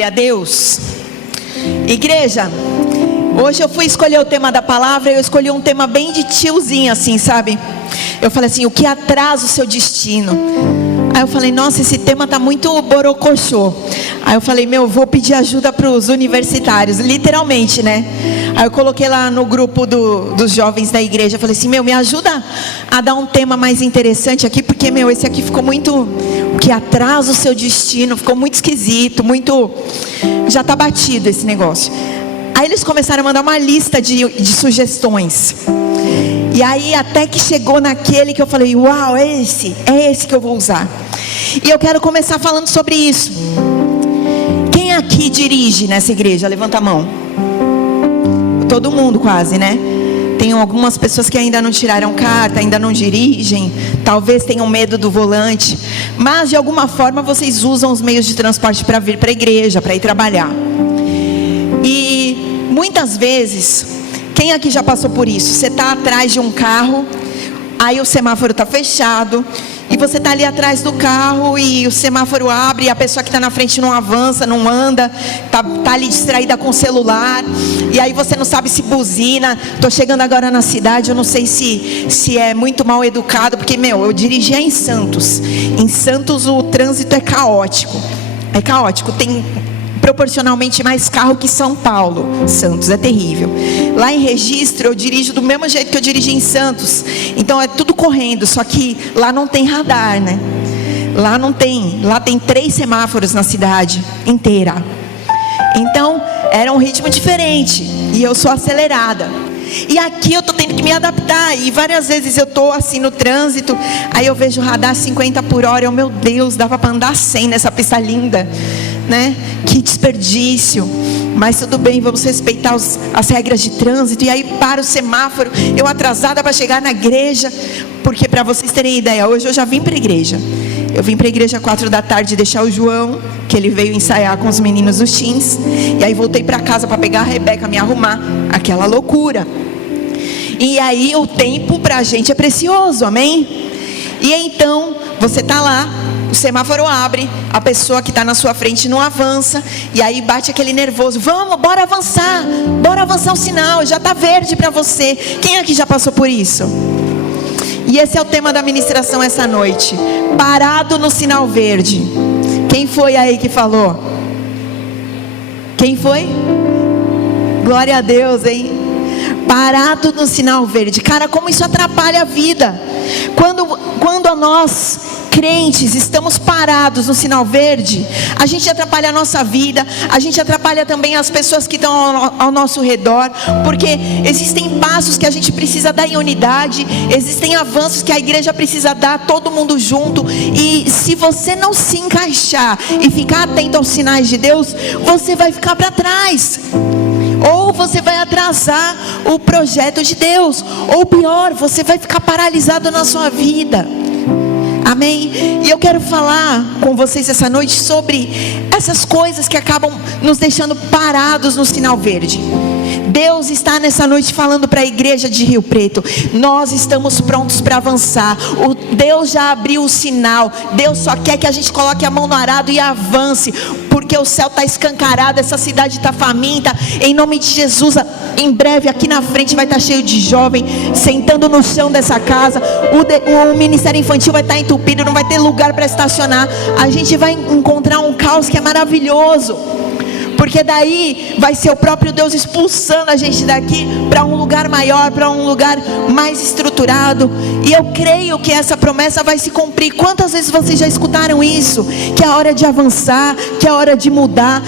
Glória a Deus. Igreja, hoje eu fui escolher o tema da palavra e eu escolhi um tema bem de tiozinho assim, sabe? Eu falei assim, o que atrasa o seu destino? Aí eu falei, nossa, esse tema tá muito borocochô. Aí eu falei, vou pedir ajuda para os universitários, literalmente, né? Aí eu coloquei lá no grupo dos jovens da igreja, eu falei assim, me ajuda a dar um tema mais interessante aqui, porque, esse aqui ficou muito, o que atrasa o seu destino, ficou muito esquisito, muito, já tá batido esse negócio. Aí eles começaram a mandar uma lista de sugestões. E aí até que chegou naquele que eu falei, uau, é esse que eu vou usar. E eu quero começar falando sobre isso. Quem aqui dirige nessa igreja? Levanta a mão. Todo mundo quase, né? Tem algumas pessoas que ainda não tiraram carta, ainda não dirigem, talvez tenham medo do volante, mas de alguma forma vocês usam os meios de transporte para vir para a igreja, para ir trabalhar. E muitas vezes, quem aqui já passou por isso? Você está atrás de um carro, aí o semáforo está fechado, e você está ali atrás do carro e o semáforo abre, e a pessoa que está na frente não avança, não anda, tá ali distraída com o celular, e aí você não sabe se buzina. Estou chegando agora na cidade, eu não sei se é muito mal educado, porque eu dirigia em Santos. Em Santos o trânsito é caótico, tem proporcionalmente mais carro que São Paulo. Santos é terrível. Lá em Registro eu dirijo do mesmo jeito que eu dirigi em Santos, então é tudo correndo, só que lá não tem radar, né? Lá tem 3 semáforos na cidade inteira. Então era um ritmo diferente, e eu sou acelerada. E aqui eu estou tendo que me adaptar, e várias vezes eu estou assim no trânsito, aí eu vejo o radar 50 por hora, meu Deus, dava para andar 100 nessa pista linda, né? Que desperdício. Mas tudo bem, vamos respeitar as regras de trânsito. E aí para o semáforo, eu atrasada para chegar na igreja, porque para vocês terem ideia, hoje eu já vim para a igreja. Eu vim para a igreja às 4 da tarde deixar o João, que ele veio ensaiar com os meninos dos teens. E aí voltei para casa para pegar a Rebeca, me arrumar, aquela loucura. E aí o tempo para a gente é precioso, amém? E então você está lá, o semáforo abre, a pessoa que está na sua frente não avança, e aí bate aquele nervoso, bora avançar o sinal, já está verde para você. Quem aqui já passou por isso? E esse é o tema da ministração essa noite, parado no sinal verde. Quem foi aí que falou? Quem foi? Glória a Deus, hein? Parado no sinal verde. Cara, como isso atrapalha a vida. Quando nós crentes estamos parados no sinal verde, a gente atrapalha a nossa vida, a gente atrapalha também as pessoas que estão ao nosso redor, porque existem passos que a gente precisa dar em unidade, existem avanços que a igreja precisa dar, todo mundo junto. E se você não se encaixar e ficar atento aos sinais de Deus, você vai ficar para trás, ou você vai atrasar o projeto de Deus, ou pior, você vai ficar paralisado na sua vida. Amém? E eu quero falar com vocês essa noite sobre essas coisas que acabam nos deixando parados no sinal verde. Deus está nessa noite falando para a igreja de Rio Preto, nós estamos prontos para avançar. Deus já abriu o sinal, Deus só quer que a gente coloque a mão no arado e avance, porque o céu está escancarado, essa cidade está faminta. Em nome de Jesus, em breve aqui na frente vai estar cheio de jovem sentando no chão dessa casa. O ministério infantil vai estar entupido, não vai ter lugar para estacionar. A gente vai encontrar um caos que é maravilhoso, porque daí vai ser o próprio Deus expulsando a gente daqui para um lugar maior, para um lugar mais estruturado. E eu creio que essa promessa vai se cumprir. Quantas vezes vocês já escutaram isso? Que é a hora de avançar, que é a hora de mudar.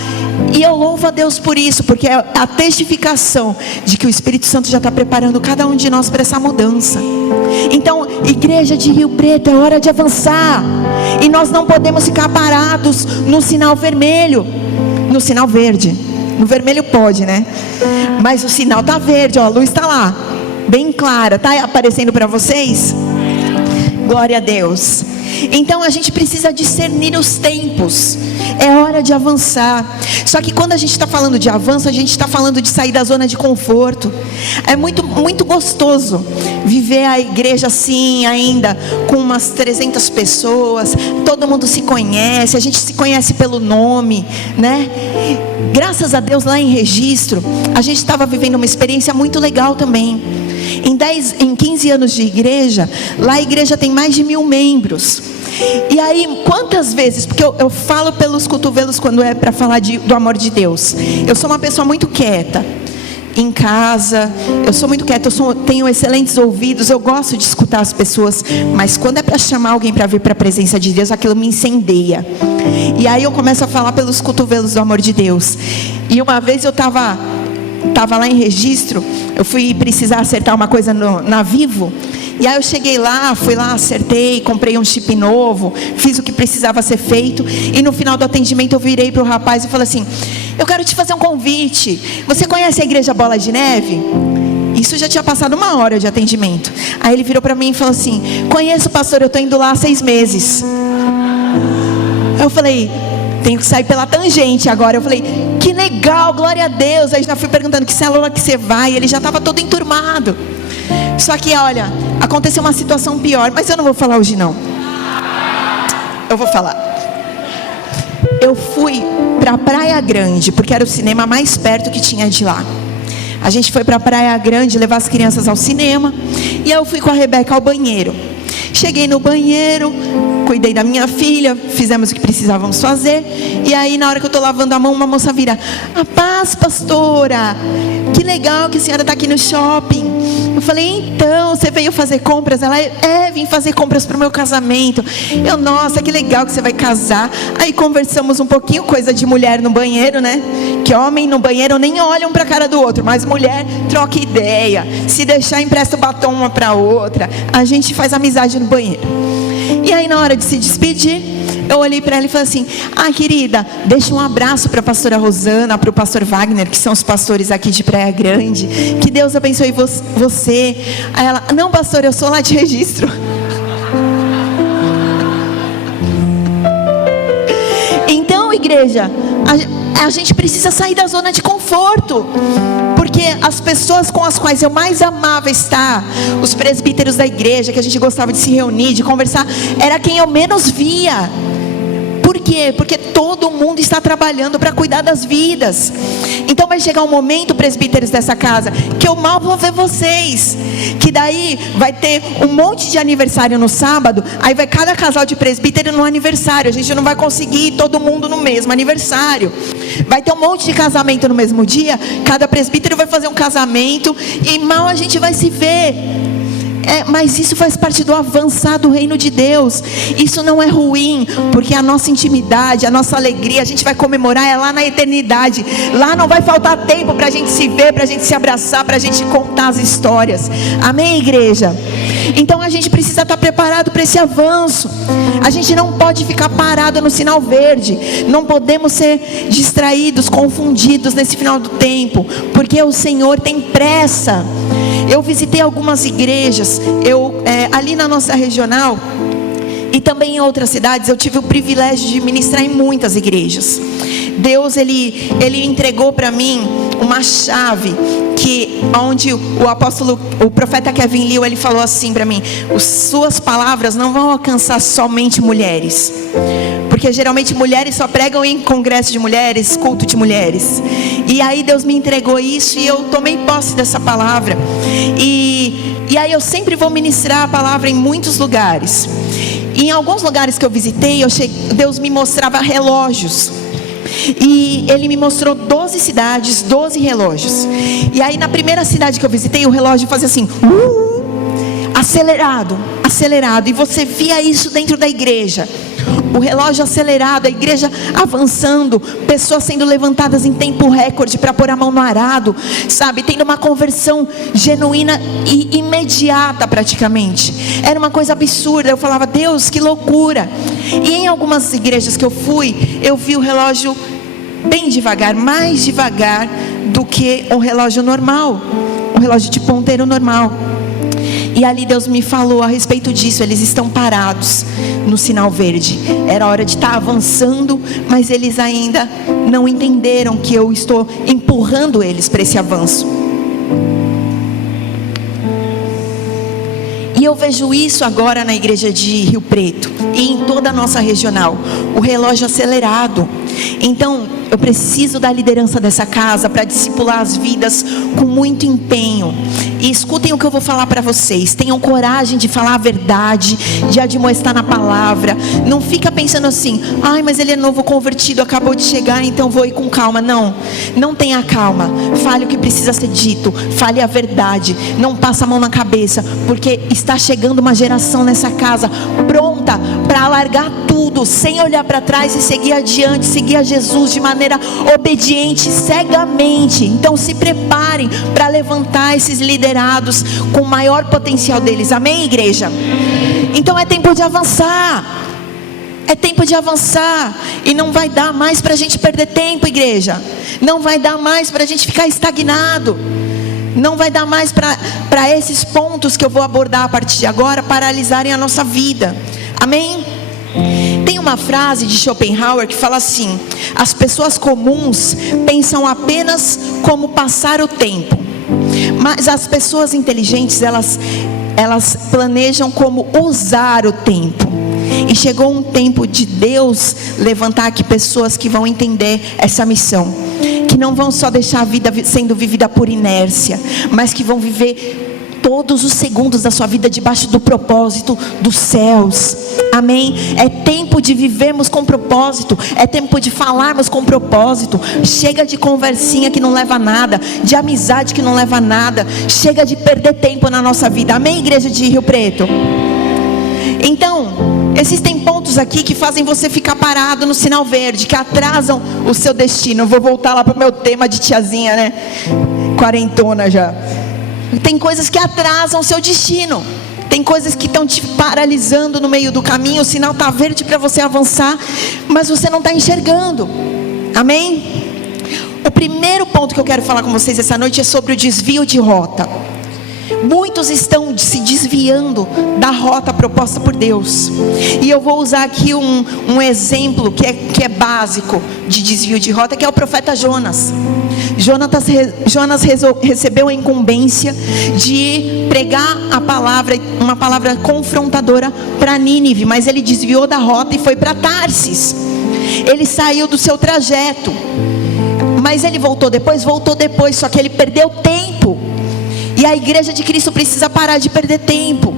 E eu louvo a Deus por isso, porque é a testificação de que o Espírito Santo já está preparando cada um de nós para essa mudança. Então, igreja de Rio Preto, é hora de avançar. E nós não podemos ficar parados no sinal vermelho. No sinal verde, no vermelho pode, né? Mas o sinal está verde, ó, a luz está lá, bem clara. Está aparecendo para vocês? Glória a Deus. Então a gente precisa discernir os tempos. é hora de avançar. Só que quando a gente está falando de avanço, a gente está falando de sair da zona de conforto. É muito, muito gostoso viver a igreja assim ainda, com umas 300 pessoas, todo mundo se conhece, a gente se conhece pelo nome, né? Graças a Deus, lá em Registro, a gente estava vivendo uma experiência muito legal também. Em 15 anos de igreja, lá a igreja tem mais de 1000 membros. E aí, quantas vezes, porque eu falo pelos cotovelos quando é para falar do amor de Deus. Eu sou uma pessoa muito quieta em casa, eu sou muito quieta, tenho excelentes ouvidos, eu gosto de escutar as pessoas, mas quando é para chamar alguém para vir para a presença de Deus, aquilo me incendeia. E aí eu começo a falar pelos cotovelos do amor de Deus. E uma vez eu estava lá em Registro, eu fui precisar acertar uma coisa na Vivo. E aí eu cheguei lá, fui lá, acertei, comprei um chip novo, fiz o que precisava ser feito. E no final do atendimento eu virei para o rapaz e falei assim: eu quero te fazer um convite. Você conhece a igreja Bola de Neve? Isso já tinha passado 1 hora de atendimento. Aí ele virou para mim e falou assim: conheço, pastor, eu estou indo lá há 6 meses. Aí eu falei: tenho que sair pela tangente agora. Eu falei: que legal, glória a Deus. Aí já fui perguntando: que célula que você vai? Ele já estava todo enturmado. Só que olha, aconteceu uma situação pior, mas eu não vou falar hoje não. Eu vou falar. Eu fui para Praia Grande, porque era o cinema mais perto que tinha de lá. A gente foi para Praia Grande levar as crianças ao cinema. E aí eu fui com a Rebeca ao banheiro. Cheguei no banheiro, cuidei da minha filha, fizemos o que precisávamos fazer. E aí na hora que eu estou lavando a mão, uma moça vira: a paz, pastora, que legal que a senhora está aqui no shopping. Eu falei: então, você veio fazer compras? Ela: vim fazer compras para o meu casamento. Eu: nossa, que legal que você vai casar. Aí conversamos um pouquinho, coisa de mulher no banheiro, né? Que homem no banheiro nem olham para a cara do outro, mas mulher troca ideia. Se deixar, empresta o batom uma para outra. A gente faz amizade no banheiro. E aí na hora de se despedir, eu olhei para ela e falei assim: querida, deixa um abraço para a pastora Rosana, para o pastor Wagner, que são os pastores aqui de Praia Grande. Que Deus abençoe você. Aí ela: não, pastor, eu sou lá de Registro. Então, igreja, a gente precisa sair da zona de conforto. Porque as pessoas com as quais eu mais amava estar, os presbíteros da igreja, que a gente gostava de se reunir, de conversar, era quem eu menos via. Por quê? Porque todo mundo está trabalhando para cuidar das vidas. Então vai chegar um momento, presbíteros dessa casa, que eu mal vou ver vocês. Que daí vai ter um monte de aniversário no sábado. Aí vai cada casal de presbítero no aniversário. A gente não vai conseguir ir todo mundo no mesmo aniversário. Vai ter um monte de casamento no mesmo dia. Cada presbítero vai fazer um casamento e mal a gente vai se ver. Mas isso faz parte do avançar do reino de Deus. Isso não é ruim, porque a nossa intimidade, a nossa alegria, a gente vai comemorar é lá na eternidade. Lá não vai faltar tempo para a gente se ver, para a gente se abraçar, para a gente contar as histórias. Amém, igreja? Então a gente precisa estar preparado para esse avanço. A gente não pode ficar parado no sinal verde. Não podemos ser distraídos, confundidos nesse final do tempo, porque o Senhor tem pressa. Eu visitei algumas igrejas, ali na nossa regional e também em outras cidades. Eu tive o privilégio de ministrar em muitas igrejas. Deus, ele entregou para mim uma chave, onde o profeta Kevin Liu, ele falou assim para mim: suas palavras não vão alcançar somente mulheres, porque geralmente mulheres só pregam em congresso de mulheres, culto de mulheres. E aí Deus me entregou isso e eu tomei posse dessa palavra. E aí eu sempre vou ministrar a palavra em muitos lugares. E em alguns lugares que eu visitei, Deus me mostrava relógios. E Ele me mostrou 12 cidades, 12 relógios. E aí na primeira cidade que eu visitei, o relógio fazia assim, acelerado, acelerado. E você via isso dentro da igreja. O relógio acelerado, a igreja avançando, pessoas sendo levantadas em tempo recorde para pôr a mão no arado, sabe, tendo uma conversão genuína e imediata praticamente. Era uma coisa absurda. Eu falava: Deus, que loucura. E em algumas igrejas que eu fui, eu vi o relógio bem devagar, mais devagar do que um relógio normal, um relógio de ponteiro normal. E ali Deus me falou a respeito disso. Eles estão parados no sinal verde. Era hora de estar avançando, mas eles ainda não entenderam que eu estou empurrando eles para esse avanço. E eu vejo isso agora na igreja de Rio Preto e em toda a nossa regional. O relógio acelerado. Então eu preciso da liderança dessa casa para discipular as vidas com muito empenho. E escutem o que eu vou falar para vocês. Tenham coragem de falar a verdade, de admoestar na palavra. Não fica pensando assim: ai, mas ele é novo convertido, acabou de chegar, então vou ir com calma. Não, não tenha calma. Fale o que precisa ser dito. Fale a verdade. Não passa a mão na cabeça, porque está chegando uma geração nessa casa pronta para largar tudo, sem olhar para trás e seguir adiante, seguir a Jesus de maneira obediente, cegamente. Então se preparem para levantar esses liderados com o maior potencial deles. Amém, igreja? Então é tempo de avançar. É tempo de avançar. E não vai dar mais para a gente perder tempo, igreja. Não vai dar mais para a gente ficar estagnado. Não vai dar mais para esses pontos que eu vou abordar a partir de agora paralisarem a nossa vida. Amém? Tem uma frase de Schopenhauer que fala assim: as pessoas comuns pensam apenas como passar o tempo, mas as pessoas inteligentes, elas planejam como usar o tempo. E chegou um tempo de Deus levantar aqui pessoas que vão entender essa missão, que não vão só deixar a vida sendo vivida por inércia, mas que vão viver todos os segundos da sua vida debaixo do propósito dos céus. Amém? É tempo de vivermos com propósito. É tempo de falarmos com propósito. Chega de conversinha que não leva a nada, de amizade que não leva a nada. Chega de perder tempo na nossa vida. Amém, igreja de Rio Preto? Então, existem pontos aqui que fazem você ficar parado no sinal verde, que atrasam o seu destino. Eu vou voltar lá para o meu tema de tiazinha, né? Quarentona já. Tem coisas que atrasam o seu destino. Tem coisas que estão te paralisando no meio do caminho. O sinal está verde para você avançar, mas você não está enxergando. Amém? O primeiro ponto que eu quero falar com vocês essa noite é sobre o desvio de rota. Muitos estão se desviando da rota proposta por Deus. E eu vou usar aqui um exemplo que é básico de desvio de rota, que é o profeta Jonas. Jonas recebeu a incumbência de pregar uma palavra confrontadora para Nínive, mas ele desviou da rota e foi para Tarsis. Ele saiu do seu trajeto, mas ele voltou depois, só que ele perdeu tempo. E a igreja de Cristo precisa parar de perder tempo,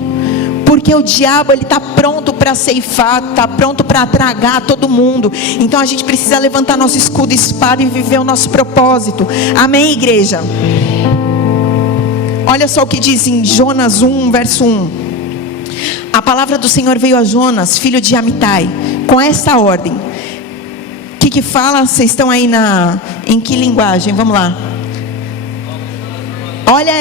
porque o diabo está pronto para ceifar, está pronto para tragar todo mundo. Então a gente precisa levantar nosso escudo e espada e viver o nosso propósito. Amém, igreja? Olha só o que diz em Jonas 1, verso 1. A palavra do Senhor veio a Jonas, filho de Amitai, com esta ordem. O que fala? Vocês estão aí em que linguagem? Vamos lá. Olha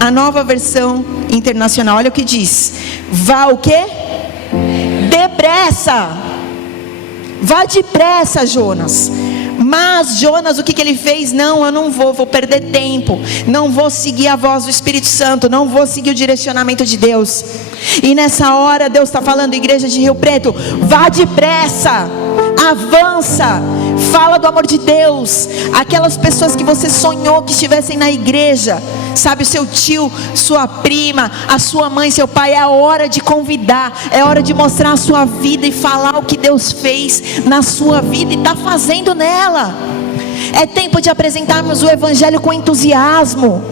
a nova versão internacional. Olha o que diz: vá o quê? Depressa. Vá depressa, Jonas. Mas Jonas, o que ele fez? Não, eu não vou perder tempo. Não vou seguir a voz do Espírito Santo. Não vou seguir o direcionamento de Deus. E nessa hora Deus está falando, igreja de Rio Preto: vá depressa. Avança, fala do amor de Deus. Aquelas pessoas que você sonhou que estivessem na igreja, sabe, o seu tio, sua prima, a sua mãe, seu pai, é a hora de convidar, é hora de mostrar a sua vida e falar o que Deus fez na sua vida e está fazendo nela. É tempo de apresentarmos o evangelho com entusiasmo.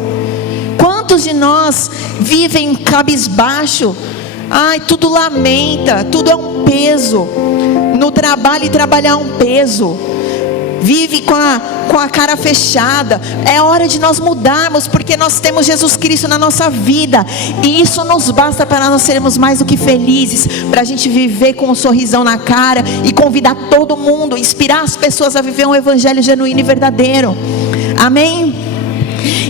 Quantos de nós vivem cabisbaixo? Ai, tudo lamenta, tudo é um peso. No trabalho, e trabalhar é um peso. Vive com a cara fechada. É hora de nós mudarmos, porque nós temos Jesus Cristo na nossa vida, e isso nos basta para nós sermos mais do que felizes, para a gente viver com um sorrisão na cara e convidar todo mundo, inspirar as pessoas a viver um evangelho genuíno e verdadeiro. Amém?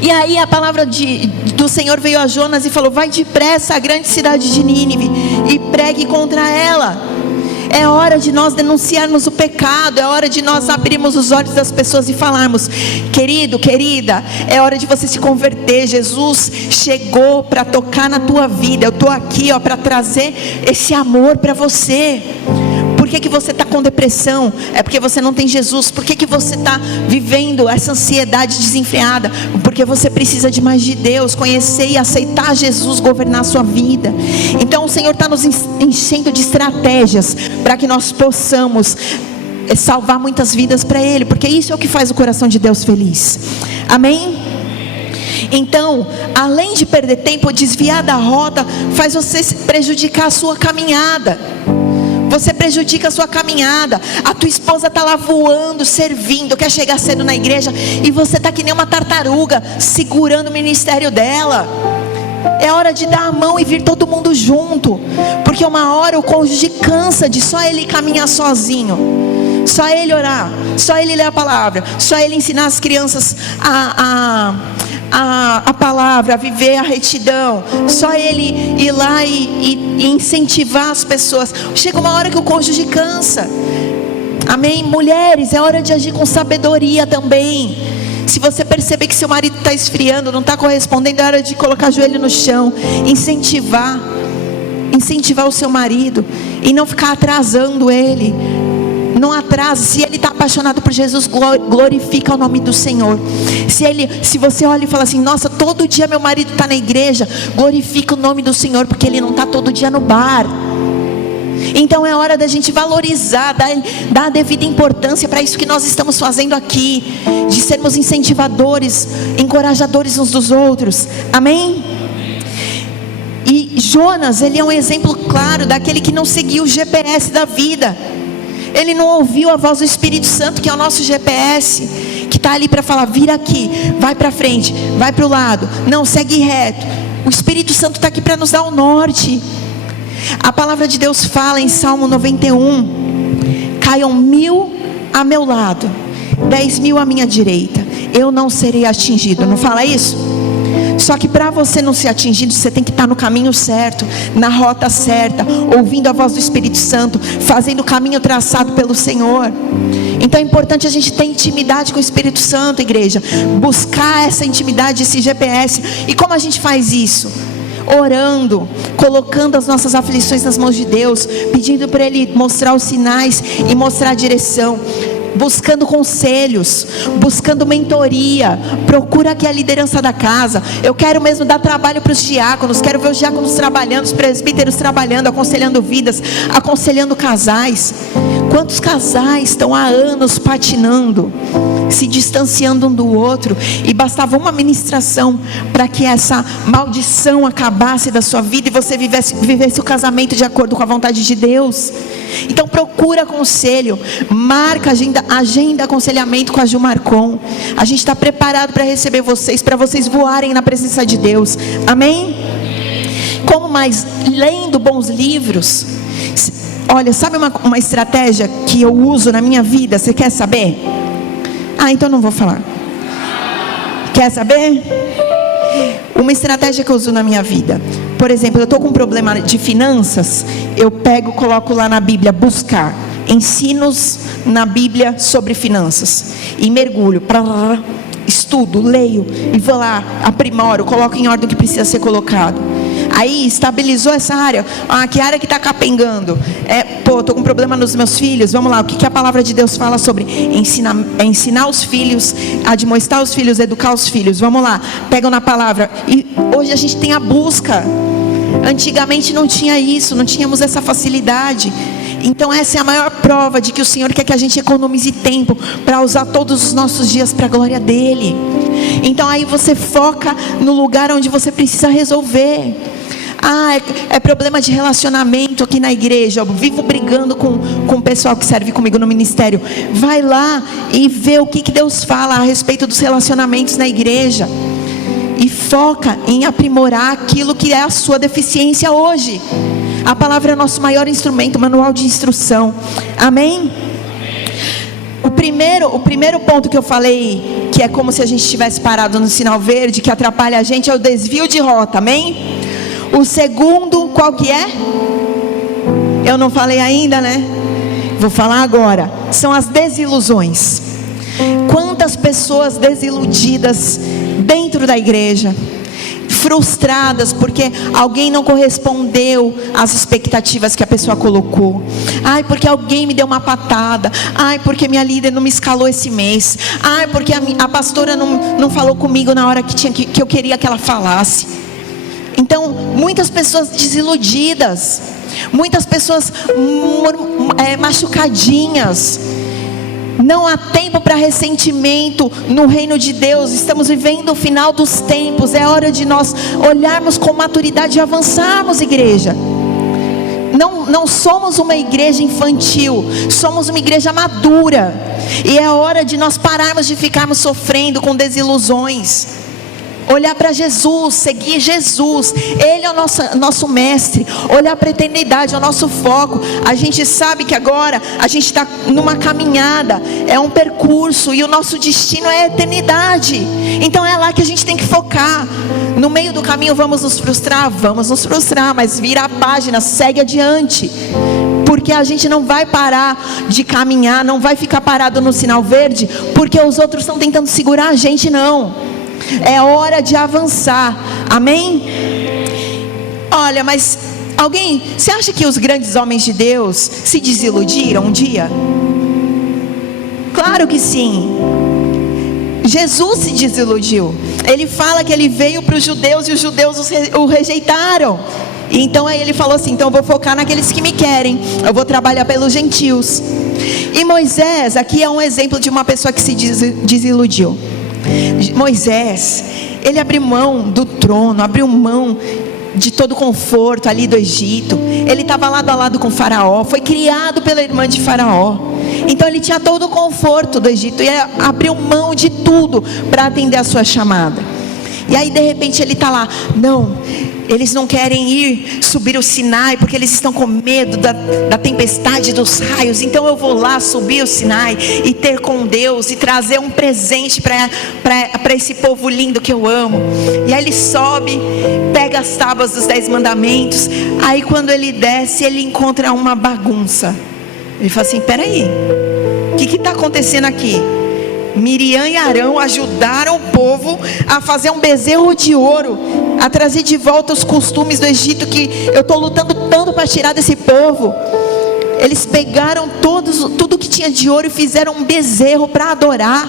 E aí a palavra do Senhor veio a Jonas e falou: vai depressa à grande cidade de Nínive e pregue contra ela. É hora de nós denunciarmos o pecado. É hora de nós abrirmos os olhos das pessoas e falarmos: querido, querida, é hora de você se converter. Jesus chegou para tocar na tua vida. Eu estou aqui para trazer esse amor para você. Por que você está com depressão? É porque você não tem Jesus. Por que você está vivendo essa ansiedade desenfreada? Porque você precisa de mais de Deus, conhecer e aceitar Jesus governar a sua vida. Então o Senhor está nos enchendo de estratégias para que nós possamos salvar muitas vidas para Ele, porque isso é o que faz o coração de Deus feliz. Amém? Então, além de perder tempo, desviar da rota faz você prejudicar a sua caminhada. Você prejudica a sua caminhada. A tua esposa está lá voando, servindo, quer chegar cedo na igreja, e você está que nem uma tartaruga, segurando o ministério dela. É hora de dar a mão e vir todo mundo junto, porque uma hora o cônjuge cansa de só ele caminhar sozinho, só ele orar, só ele ler a palavra, só ele ensinar as crianças a palavra, a viver a retidão, só ele ir lá e incentivar as pessoas. Chega uma hora que o cônjuge cansa. Amém? Mulheres, é hora de agir com sabedoria também. Se você perceber que seu marido está esfriando, não está correspondendo, é hora de colocar o joelho no chão, incentivar o seu marido, e não ficar atrasando ele. Não atrase. Se ele está apaixonado por Jesus, glorifica o nome do Senhor. Se você olha e fala assim: nossa, todo dia meu marido está na igreja, glorifica o nome do Senhor, porque ele não está todo dia no bar. Então é hora da gente valorizar, dar a devida importância para isso que nós estamos fazendo aqui, de sermos incentivadores, encorajadores uns dos outros. Amém? E Jonas, ele é um exemplo claro daquele que não seguiu o GPS da vida. Ele não ouviu a voz do Espírito Santo, que é o nosso GPS, que está ali para falar: vira aqui, vai para frente, vai para o lado, não, segue reto. O Espírito Santo está aqui para nos dar o norte. A palavra de Deus fala em Salmo 91: caiam 1000 a meu lado, 10.000 à minha direita, eu não serei atingido. Não fala isso? Só que para você não ser atingido, você tem que estar no caminho certo, na rota certa, ouvindo a voz do Espírito Santo, fazendo o caminho traçado pelo Senhor. Então é importante a gente ter intimidade com o Espírito Santo, igreja. Buscar essa intimidade, esse GPS. E como a gente faz isso? Orando, colocando as nossas aflições nas mãos de Deus, pedindo para Ele mostrar os sinais e mostrar a direção, buscando conselhos, buscando mentoria. Procura aqui a liderança da casa. Eu quero mesmo dar trabalho para os diáconos, quero ver os diáconos trabalhando, os presbíteros trabalhando, aconselhando vidas, aconselhando casais. Quantos casais estão há anos patinando, se distanciando um do outro, e bastava uma ministração para que essa maldição acabasse da sua vida e você vivesse o casamento de acordo com a vontade de Deus. Então procura conselho, marca agenda aconselhamento com a Ju Marcon. A gente está preparado para receber vocês, para vocês voarem na presença de Deus. Amém? Como mais? Lendo bons livros. Olha, sabe uma estratégia que eu uso na minha vida? Você quer saber? Então não vou falar. Quer saber? Uma estratégia que eu uso na minha vida. Por exemplo, eu estou com um problema de finanças. Eu coloco lá na Bíblia, buscar ensinos na Bíblia sobre finanças, e mergulho, estudo, leio, e vou lá, aprimoro, coloco em ordem o que precisa ser colocado. Aí estabilizou essa área. Que área que está capengando? Estou com problema nos meus filhos. Vamos lá, o que a palavra de Deus fala sobre ensinar os filhos, admoestar os filhos, educar os filhos. Vamos lá, pegam na palavra. E hoje a gente tem a busca. Antigamente não tinha isso, não tínhamos essa facilidade. Então essa é a maior prova de que o Senhor quer que a gente economize tempo para usar todos os nossos dias para a glória dele. Então aí você foca no lugar onde você precisa resolver. É problema de relacionamento aqui na igreja. Eu vivo brigando com o pessoal que serve comigo no ministério. Vai lá e vê o que Deus fala a respeito dos relacionamentos na igreja. E foca em aprimorar aquilo que é a sua deficiência hoje. A palavra é o nosso maior instrumento, manual de instrução. Amém? O primeiro ponto que eu falei, que é como se a gente estivesse parado no sinal verde, que atrapalha a gente, é o desvio de rota. Amém? O segundo, qual que é? Eu não falei ainda, né? Vou falar agora. São as desilusões. Quantas pessoas desiludidas dentro da igreja, frustradas porque alguém não correspondeu às expectativas que a pessoa colocou. Ai, porque alguém me deu uma patada. Ai, porque minha líder não me escalou esse mês. Ai, porque a pastora não falou comigo na hora que eu queria que ela falasse. Então, muitas pessoas desiludidas, muitas pessoas machucadinhas. Não há tempo para ressentimento no reino de Deus. Estamos vivendo o final dos tempos. É hora de nós olharmos com maturidade e avançarmos, igreja. Não somos uma igreja infantil, somos uma igreja madura. E é hora de nós pararmos de ficarmos sofrendo com desilusões. Olhar para Jesus, seguir Jesus. Ele é o nosso mestre. Olhar para a eternidade, é o nosso foco. A gente sabe que agora a gente está numa caminhada, é um percurso, e o nosso destino é a eternidade. Então é lá que a gente tem que focar. No meio do caminho vamos nos frustrar, mas vira a página, segue adiante. Porque a gente não vai parar de caminhar, não vai ficar parado no sinal verde, porque os outros estão tentando segurar a gente, não. É hora de avançar, amém? Olha, mas você acha que os grandes homens de Deus se desiludiram um dia? Claro que sim. Jesus se desiludiu. Ele fala que ele veio para os judeus e os judeus o rejeitaram. Então aí ele falou assim: então eu vou focar naqueles que me querem, eu vou trabalhar pelos gentios. E Moisés aqui é um exemplo de uma pessoa que se desiludiu. Moisés, ele abriu mão do trono, abriu mão de todo o conforto ali do Egito. Ele estava lado a lado com Faraó, foi criado pela irmã de Faraó. Então ele tinha todo o conforto do Egito e abriu mão de tudo para atender a sua chamada. E aí de repente ele está lá: não, eles não querem subir o Sinai, porque eles estão com medo da tempestade dos raios. Então eu vou lá subir o Sinai e ter com Deus e trazer um presente para esse povo lindo que eu amo. E aí ele sobe, pega as tábuas dos 10 mandamentos. Aí quando ele desce, ele encontra uma bagunça. Ele fala assim: peraí, o que está acontecendo aqui? Miriam e Arão ajudaram o povo a fazer um bezerro de ouro, a trazer de volta os costumes do Egito, que eu estou lutando tanto para tirar desse povo. Eles pegaram tudo que tinha de ouro e fizeram um bezerro para adorar,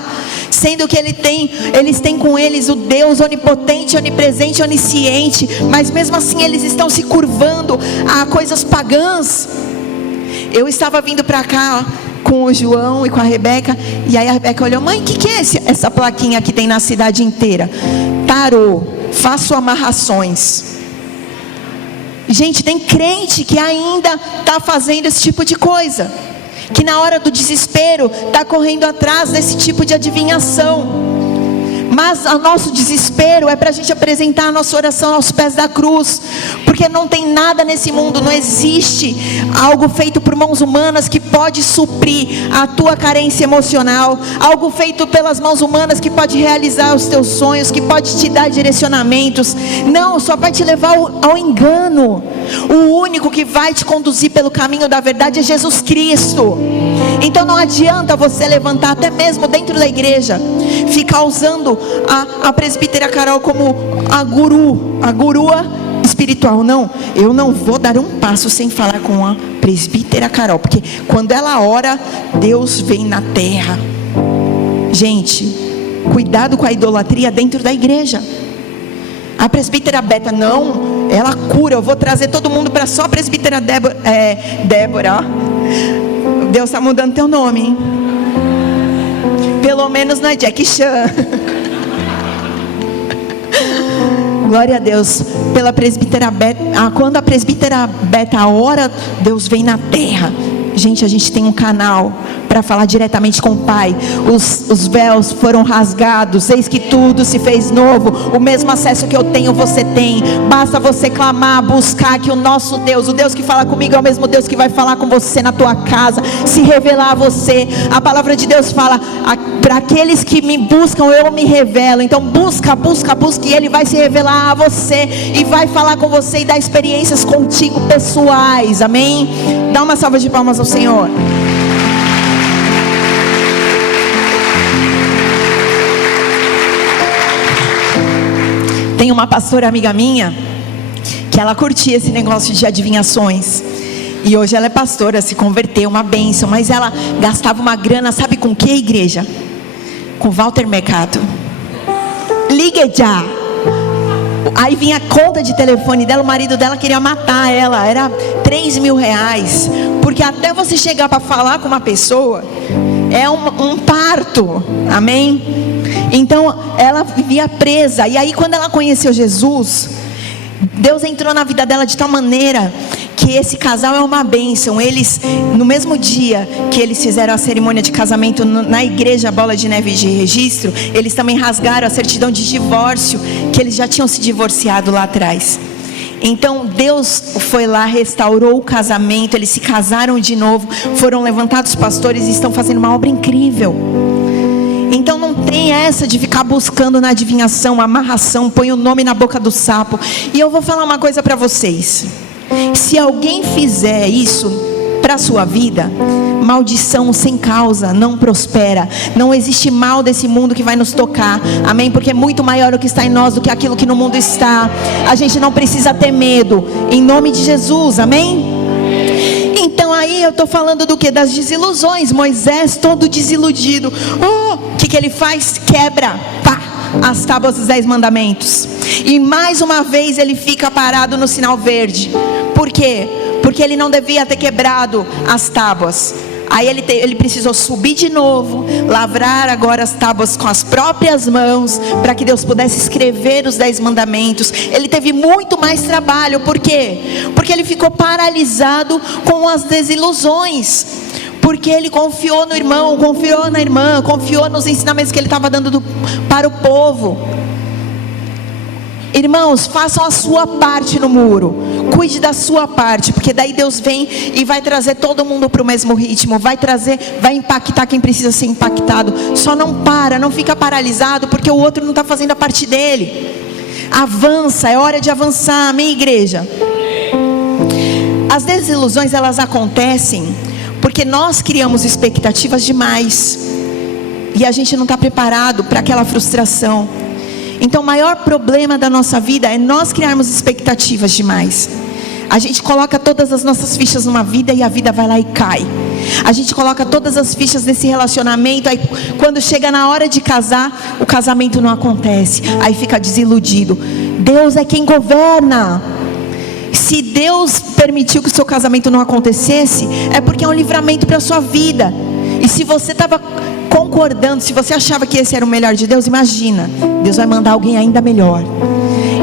sendo que eles têm com eles o Deus onipotente, onipresente, onisciente, mas mesmo assim eles estão se curvando a coisas pagãs. Eu estava vindo para cá com o João e com a Rebeca, e aí a Rebeca olhou: mãe, o que é essa plaquinha que tem na cidade inteira? Tarô, faço amarrações. Gente, tem crente que ainda está fazendo esse tipo de coisa, que na hora do desespero está correndo atrás desse tipo de adivinhação. Mas o nosso desespero é para a gente apresentar a nossa oração aos pés da cruz, porque não tem nada nesse mundo, não existe algo feito por mãos humanas que pode suprir a tua carência emocional, algo feito pelas mãos humanas que pode realizar os teus sonhos, que pode te dar direcionamentos. Não, só vai te levar ao engano. O único que vai te conduzir pelo caminho da verdade é Jesus Cristo. Então não adianta você levantar, até mesmo dentro da igreja, ficar usando a presbítera Carol como a gurua espiritual. Não, eu não vou dar um passo sem falar com a presbítera Carol, porque quando ela ora, Deus vem na terra. Gente, cuidado com a idolatria dentro da igreja. A presbítera Beta, não, ela cura, eu vou trazer todo mundo para só a presbítera Débora. Deus está mudando teu nome, hein? Pelo menos não é Jack Chan. Glória a Deus pela presbítera Beta. Quando a presbítera Beta ora, Deus vem na terra. Gente, a gente tem um canal para falar diretamente com o Pai. Os véus foram rasgados, eis que tudo se fez novo. O mesmo acesso que eu tenho, você tem. Basta você clamar, buscar, que o nosso Deus, o Deus que fala comigo é o mesmo Deus que vai falar com você na tua casa, se revelar a você. A palavra de Deus fala: para aqueles que me buscam, eu me revelo. Então busca, e Ele vai se revelar a você e vai falar com você e dar experiências contigo pessoais. Amém? Dá uma salva de palmas ao Senhor. Tem uma pastora amiga minha que ela curtia esse negócio de adivinhações. E hoje ela é pastora, se converteu, uma bênção. Mas ela gastava uma grana, sabe com que, igreja? Com Walter Mercado. Ligue já. Aí vinha a conta de telefone dela, o marido dela queria matar ela. Era 3 mil reais. Porque até você chegar para falar com uma pessoa, é um parto. Amém? Então ela vivia presa. E aí quando ela conheceu Jesus, Deus entrou na vida dela de tal maneira que esse casal é uma bênção. Eles, no mesmo dia que eles fizeram a cerimônia de casamento na igreja Bola de Neve de Registro, eles também rasgaram a certidão de divórcio, que eles já tinham se divorciado lá atrás. Então Deus foi lá, restaurou o casamento, eles se casaram de novo, foram levantados pastores e estão fazendo uma obra incrível. Então não tem essa de ficar buscando na adivinhação, amarração, põe o nome na boca do sapo. E eu vou falar uma coisa para vocês: se alguém fizer isso para a sua vida, maldição sem causa não prospera. Não existe mal desse mundo que vai nos tocar, amém? Porque é muito maior o que está em nós do que aquilo que no mundo está. A gente não precisa ter medo, em nome de Jesus, amém? Então aí eu estou falando do que? Das desilusões. Moisés todo desiludido, o que ele faz? Quebra, pá, as tábuas dos 10 mandamentos. E mais uma vez ele fica parado no sinal verde. Por quê? Porque ele não devia ter quebrado as tábuas. Aí ele precisou subir de novo, lavrar agora as tábuas com as próprias mãos, para que Deus pudesse escrever os 10 mandamentos. Ele teve muito mais trabalho. Por quê? Porque ele ficou paralisado com as desilusões. Porque ele confiou no irmão, confiou na irmã, confiou nos ensinamentos que ele estava dando para o povo. Irmãos, façam a sua parte no muro. Cuide da sua parte, porque daí Deus vem e vai trazer todo mundo para o mesmo ritmo. Vai impactar quem precisa ser impactado. Só não fica paralisado porque o outro não está fazendo a parte dele. Avança, é hora de avançar, amém, igreja? As desilusões, elas acontecem porque nós criamos expectativas demais e a gente não está preparado para aquela frustração. Então o maior problema da nossa vida é nós criarmos expectativas demais. A gente coloca todas as nossas fichas numa vida e a vida vai lá e cai. A gente coloca todas as fichas nesse relacionamento, aí quando chega na hora de casar, o casamento não acontece, aí fica desiludido. Deus é quem governa. Se Deus permitiu que o seu casamento não acontecesse, é porque é um livramento para a sua vida. E se você estava concordando, se você achava que esse era o melhor de Deus, imagina, Deus vai mandar alguém ainda melhor.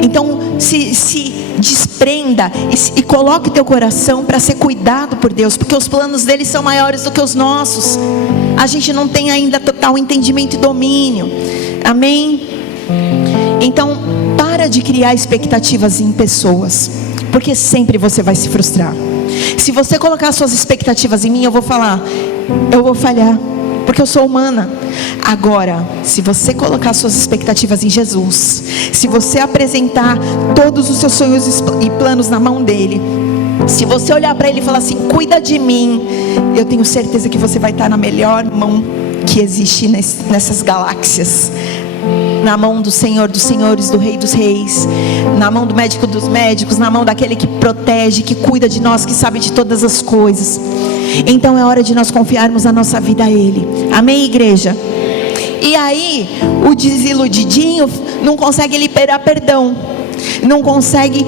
Então se desprenda e coloque o teu coração para ser cuidado por Deus, porque os planos dele são maiores do que os nossos. A gente não tem ainda total entendimento e domínio, amém? Então para de criar expectativas em pessoas, porque sempre você vai se frustrar. Se você colocar suas expectativas em mim, eu vou falhar, porque eu sou humana. Agora, se você colocar suas expectativas em Jesus, se você apresentar todos os seus sonhos e planos na mão dele, se você olhar para ele e falar assim: cuida de mim, eu tenho certeza que você vai estar na melhor mão que existe nessas galáxias. Na mão do Senhor dos senhores, do Rei dos reis, na mão do médico dos médicos, na mão daquele que protege, que cuida de nós, que sabe de todas as coisas. Então é hora de nós confiarmos a nossa vida a Ele, amém, igreja? E aí o desiludidinho não consegue liberar perdão, não consegue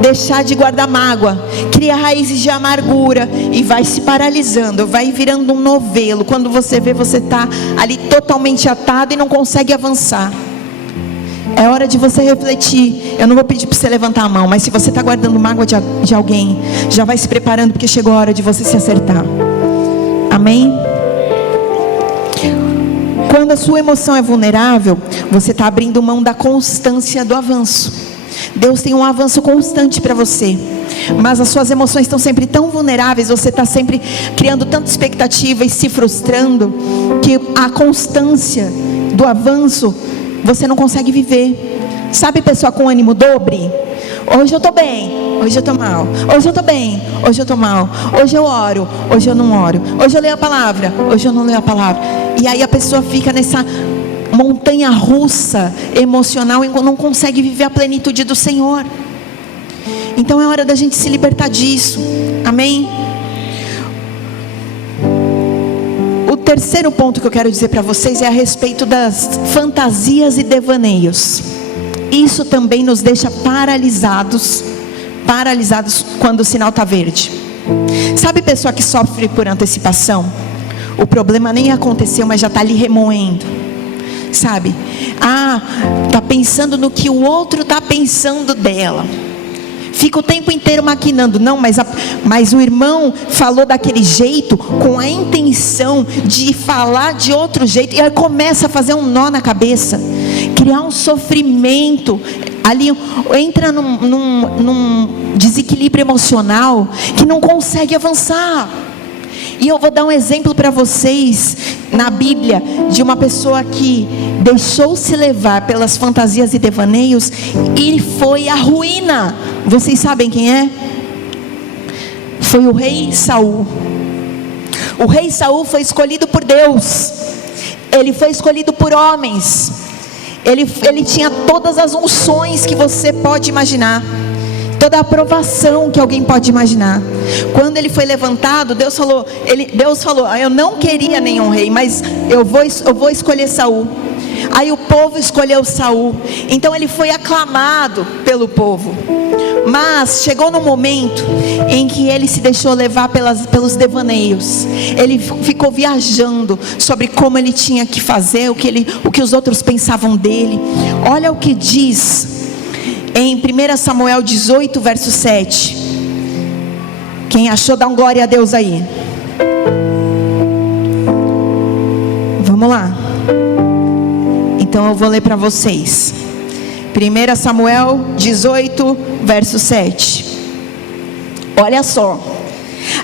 deixar de guardar mágoa, cria raízes de amargura e vai se paralisando, vai virando um novelo. Quando você vê, você está ali totalmente atado e não consegue avançar. É hora de você refletir. Eu não vou pedir para você levantar a mão, mas se você está guardando mágoa de alguém, já vai se preparando, porque chegou a hora de você se acertar, amém? Quando a sua emoção é vulnerável, você está abrindo mão da constância do avanço. Deus tem um avanço constante para você, mas as suas emoções estão sempre tão vulneráveis, você está sempre criando tanta expectativa e se frustrando, que a constância do avanço você não consegue viver. Sabe, pessoa com ânimo dobre? Hoje eu estou bem, hoje eu estou mal. Hoje eu estou bem, hoje eu estou mal. Hoje eu oro, hoje eu não oro. Hoje eu leio a palavra, hoje eu não leio a palavra. E aí a pessoa fica nessa montanha russa emocional e não consegue viver a plenitude do Senhor. Então é hora da gente se libertar disso. Amém? O terceiro ponto que eu quero dizer para vocês é a respeito das fantasias e devaneios. Isso também nos deixa paralisados quando o sinal está verde. Sabe, pessoa que sofre por antecipação? O problema nem aconteceu, mas já está ali remoendo. Sabe? Está pensando no que o outro está pensando dela. Fica o tempo inteiro maquinando. Não, mas o irmão falou daquele jeito, com a intenção de falar de outro jeito. E aí começa a fazer um nó na cabeça, criar um sofrimento. Ali entra num desequilíbrio emocional que não consegue avançar. E eu vou dar um exemplo para vocês na Bíblia de uma pessoa que deixou-se levar pelas fantasias e devaneios e foi à ruína. Vocês sabem quem é? Foi o rei Saul. O rei Saul foi escolhido por Deus. Ele foi escolhido por homens. Ele tinha todas as unções que você pode imaginar, toda a aprovação que alguém pode imaginar. Quando ele foi levantado, Deus falou, eu não queria nenhum rei, mas eu vou escolher Saul. Aí o povo escolheu Saul. Então ele foi aclamado pelo povo. Mas chegou no momento em que ele se deixou levar pelos devaneios. Ele ficou viajando sobre como ele tinha que fazer, o que os outros pensavam dele. Olha o que diz em 1 Samuel 18, verso 7. Quem achou, dá um glória a Deus aí. Vamos lá. Então eu vou ler para vocês. 1 Samuel 18, verso 7. Olha só.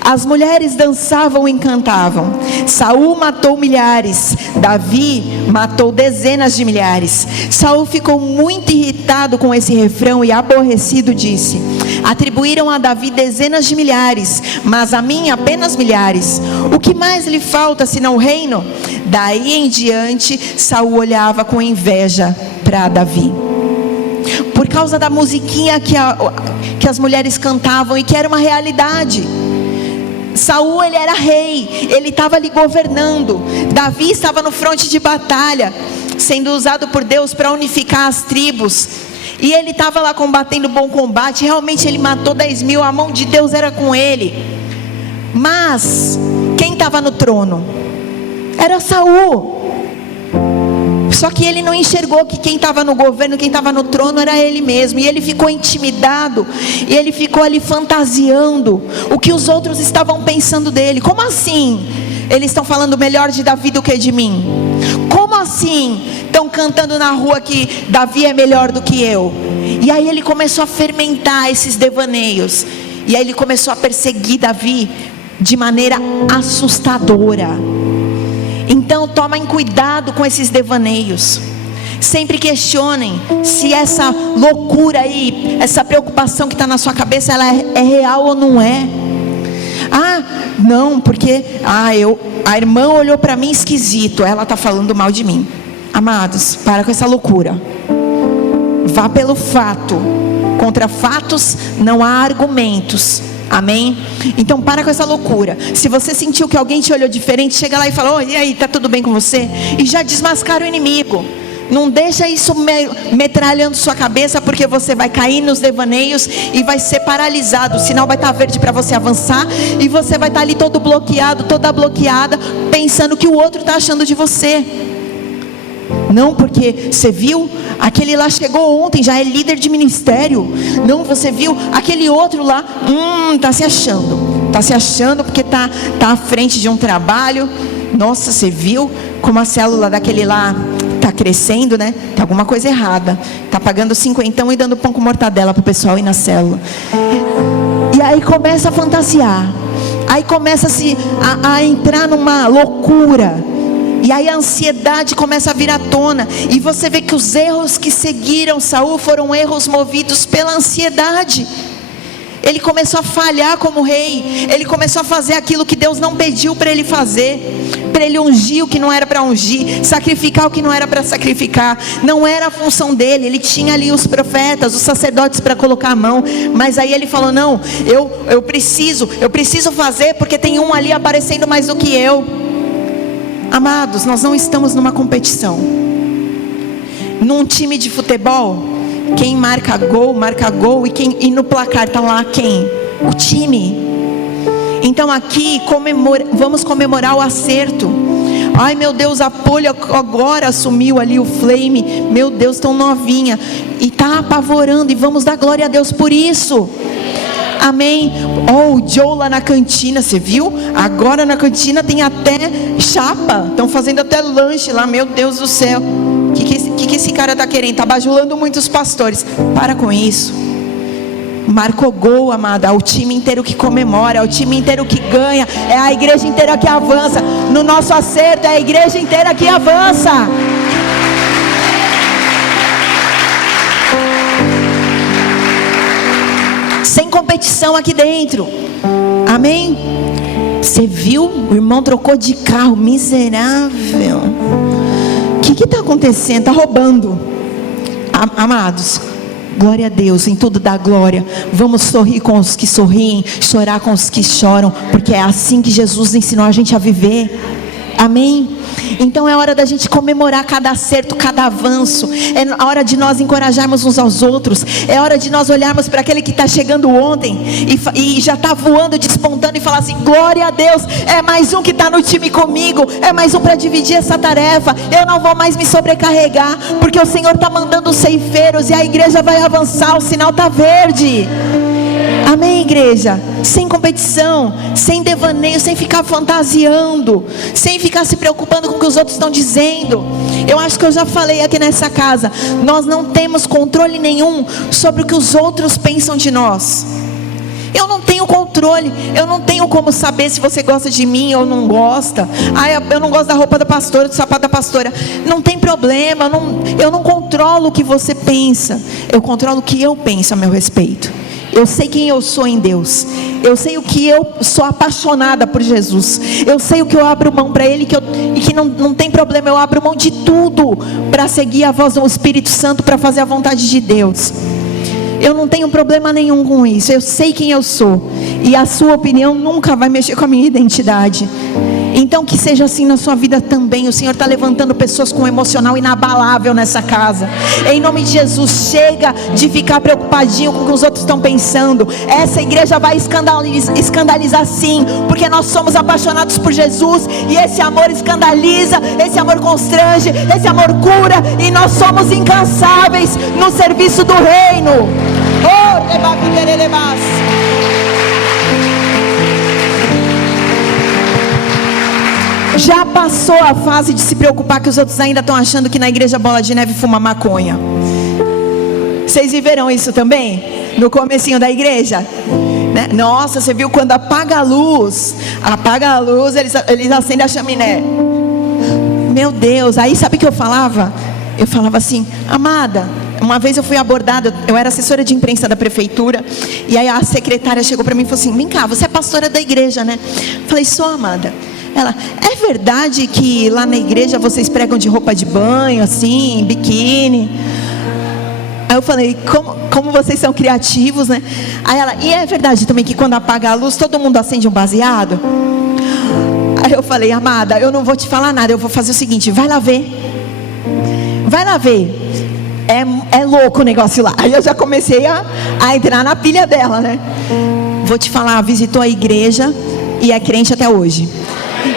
As mulheres dançavam e cantavam. Saul matou milhares, Davi matou dezenas de milhares. Saul ficou muito irritado com esse refrão e aborrecido disse: atribuíram a Davi dezenas de milhares, mas a mim apenas milhares. O que mais lhe falta senão o reino? Daí em diante Saul olhava com inveja para Davi, por causa da musiquinha que as mulheres cantavam e que era uma realidade. Saul, ele era rei, ele estava ali governando. Davi estava no fronte de batalha, sendo usado por Deus para unificar as tribos. E ele estava lá combatendo bom combate. Realmente ele matou 10 mil, a mão de Deus era com ele. Mas quem estava no trono? Era Saul. Só que ele não enxergou que quem estava no governo, quem estava no trono era ele mesmo. E ele ficou intimidado. E ele ficou ali fantasiando o que os outros estavam pensando dele. Como assim? Eles estão falando melhor de Davi do que de mim? Como assim? Estão cantando na rua que Davi é melhor do que eu? E aí ele começou a fermentar esses devaneios. E aí ele começou a perseguir Davi de maneira assustadora. Então tomem cuidado com esses devaneios. Sempre questionem se essa loucura aí, essa preocupação que está na sua cabeça, ela é real ou não é. Não, porque a irmã olhou para mim esquisito, ela está falando mal de mim. Amados, para com essa loucura. Vá pelo fato. Contra fatos não há argumentos. Amém? Então para com essa loucura. Se você sentiu que alguém te olhou diferente, chega lá e fala: oi, e aí, tá tudo bem com você? E já desmascara o inimigo. Não deixa isso metralhando sua cabeça, porque você vai cair nos devaneios e vai ser paralisado. O sinal vai estar verde para você avançar, e você vai estar ali todo bloqueado, toda bloqueada, pensando que o outro está achando de você. Não, porque você viu, aquele lá chegou ontem, já é líder de ministério. Não, você viu, aquele outro lá, está se achando porque está à frente de um trabalho. Nossa, você viu como a célula daquele lá está crescendo, né? Tem alguma coisa errada. Está pagando 50 e dando pão com mortadela para o pessoal ir na célula. E aí começa a fantasiar. Aí começa a entrar numa loucura. E aí a ansiedade começa a vir à tona. E você vê que os erros que seguiram Saul foram erros movidos pela ansiedade. Ele começou a falhar como rei. Ele começou a fazer aquilo que Deus não pediu para ele fazer. Para ele ungir o que não era para ungir, sacrificar o que não era para sacrificar. Não era a função dele. Ele tinha ali os profetas, os sacerdotes para colocar a mão. Mas aí ele falou: não, eu preciso fazer, porque tem um ali aparecendo mais do que eu. Amados, nós não estamos numa competição. Num time de futebol, quem marca gol, e no placar está lá quem? O time. Então aqui vamos comemorar o acerto. Ai meu Deus, a Polly agora assumiu ali o Flame. Meu Deus, tão novinha. E está apavorando, e vamos dar glória a Deus por isso. Amém. O Joe lá na cantina, você viu? Agora na cantina tem até chapa. Estão fazendo até lanche lá, meu Deus do céu. O que esse cara está querendo? Está bajulando muitos pastores. Para com isso. Marcou gol, amada. É o time inteiro que comemora, é o time inteiro que ganha, é a igreja inteira que avança. No nosso acerto, é a igreja inteira que avança. Sem competição aqui dentro. Amém? Você viu? O irmão trocou de carro. Miserável. O que está acontecendo? Está roubando. Amados, glória a Deus, em tudo dá glória. Vamos sorrir com os que sorriem, chorar com os que choram, porque é assim que Jesus ensinou a gente a viver. Amém? Então é hora da gente comemorar cada acerto, cada avanço. É hora de nós encorajarmos uns aos outros. É hora de nós olharmos para aquele que está chegando ontem e já está voando, despontando, e falar assim: glória a Deus, é mais um que está no time comigo, é mais um para dividir essa tarefa. Eu não vou mais me sobrecarregar, porque o Senhor está mandando os ceifeiros, e a igreja vai avançar. O sinal está verde. Amém, igreja? Sem competição, sem devaneio, sem ficar fantasiando, sem ficar se preocupando com o que os outros estão dizendo. Eu acho que eu já falei aqui nessa casa: nós não temos controle nenhum sobre o que os outros pensam de nós. Eu não tenho controle, eu não tenho como saber se você gosta de mim ou não gosta. Eu não gosto da roupa da pastora, do sapato da pastora. Não tem problema, eu não controlo o que você pensa. Eu controlo o que eu penso a meu respeito. Eu sei quem eu sou em Deus. Eu sei o que eu sou apaixonada por Jesus. Eu sei o que eu abro mão para Ele, e que não tem problema. Eu abro mão de tudo para seguir a voz do Espírito Santo, para fazer a vontade de Deus. Eu não tenho problema nenhum com isso. Eu sei quem eu sou, e a sua opinião nunca vai mexer com a minha identidade. Então que seja assim na sua vida também. O Senhor está levantando pessoas com um emocional inabalável nessa casa. Em nome de Jesus, chega de ficar preocupadinho com o que os outros estão pensando. Essa igreja vai escandalizar sim, porque nós somos apaixonados por Jesus, e esse amor escandaliza, esse amor constrange, esse amor cura, e nós somos incansáveis no serviço do reino. Já passou a fase de se preocupar que os outros ainda estão achando que na igreja Bola de Neve fuma maconha. Vocês viveram isso também? No comecinho da igreja? Né? Nossa, você viu quando apaga a luz, eles acendem a chaminé. Meu Deus, aí sabe o que eu falava? Eu falava assim: amada, uma vez eu fui abordada, eu era assessora de imprensa da prefeitura, e aí a secretária chegou para mim e falou assim: vem cá, você é pastora da igreja, né? Falei: sou, amada. Ela: é verdade que lá na igreja vocês pregam de roupa de banho, assim, biquíni? Aí eu falei: como vocês são criativos, né? Aí ela: e é verdade também que quando apaga a luz todo mundo acende um baseado? Aí eu falei: amada, eu não vou te falar nada, eu vou fazer o seguinte, vai lá ver. Vai lá ver. É louco o negócio lá. Aí eu já comecei a entrar na pilha dela, né? Vou te falar, visitou a igreja e é crente até hoje.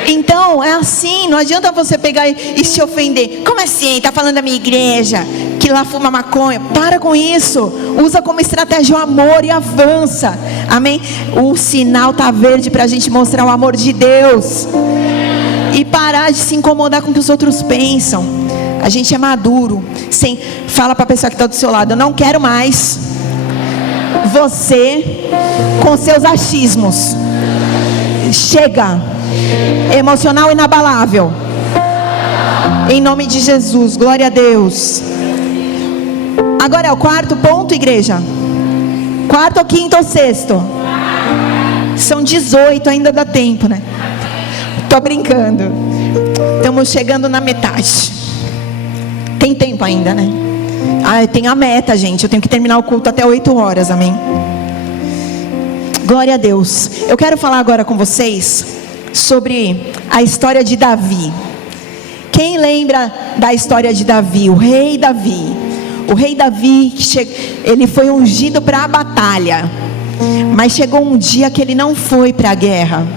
Então é assim, não adianta você pegar e se ofender. Como assim? Está falando da minha igreja que lá fuma maconha? Para com isso. Usa como estratégia o amor e avança. Amém? O sinal está verde para a gente mostrar o amor de Deus. e parar de se incomodar com o que os outros pensam. A gente é maduro. Fala para a pessoa que está do seu lado: eu não quero mais você com seus achismos. Chega. Emocional inabalável. Em nome de Jesus, glória a Deus. Agora é o quarto ponto, igreja. Quarto ou quinto ou sexto? São 18, ainda dá tempo, né? Tô brincando. Estamos chegando na metade. Tem tempo ainda, né? Tem a meta, gente. Eu tenho que terminar o culto até 8 horas, amém? Glória a Deus. Eu quero falar agora com vocês sobre a história de Davi. Quem lembra da história de Davi? O rei Davi. O rei Davi, ele foi ungido para a batalha. Mas chegou um dia que ele não foi para a guerra.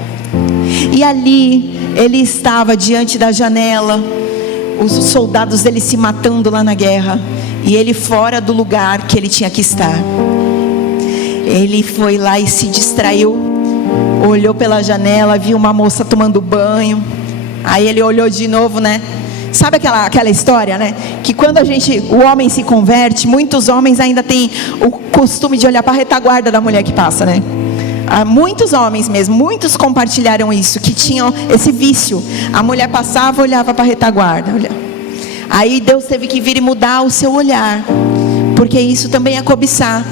E ali ele estava diante da janela, os soldados dele se matando lá na guerra, e ele fora do lugar que ele tinha que estar. Ele foi lá e se distraiu, olhou pela janela, viu uma moça tomando banho. Aí ele olhou de novo, né? Sabe aquela história, né? Que quando o homem se converte, muitos homens ainda têm o costume de olhar para a retaguarda da mulher que passa, né? Muitos homens mesmo, muitos compartilharam isso, que tinham esse vício. A mulher passava, olhava para a retaguarda. Aí Deus teve que vir e mudar o seu olhar, porque isso também é cobiçar.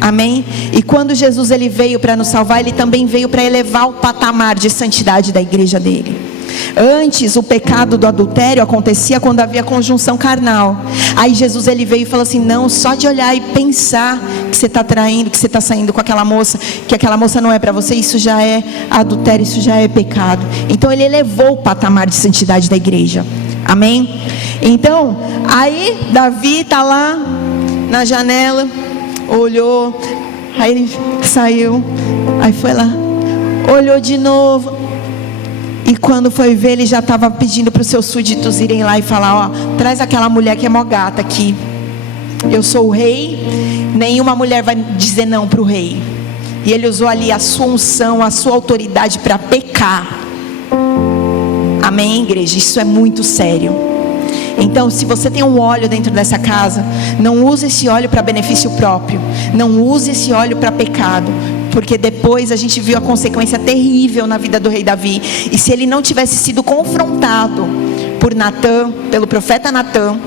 Amém? E quando Jesus ele veio para nos salvar, ele também veio para elevar o patamar de santidade da igreja dele. Antes o pecado do adultério acontecia quando havia conjunção carnal. Aí Jesus ele veio e falou assim: não, só de olhar e pensar que você está traindo, que você está saindo com aquela moça, que aquela moça não é para você, isso já é adultério, isso já é pecado. Então ele elevou o patamar de santidade da igreja. Amém? Então aí Davi está lá na janela, olhou, aí ele saiu, aí foi lá, olhou de novo. E quando foi ver, ele já estava pedindo para os seus súditos irem lá e falar: ó, traz aquela mulher que é mó gata aqui. Eu sou o rei, nenhuma mulher vai dizer não para o rei. E ele usou ali a sua unção, a sua autoridade para pecar. Amém, igreja? Isso é muito sério. Então, se você tem um óleo dentro dessa casa, não use esse óleo para benefício próprio. Não use esse óleo para pecado. Porque depois a gente viu a consequência terrível na vida do rei Davi. E se ele não tivesse sido confrontado por Natã, pelo profeta Natã,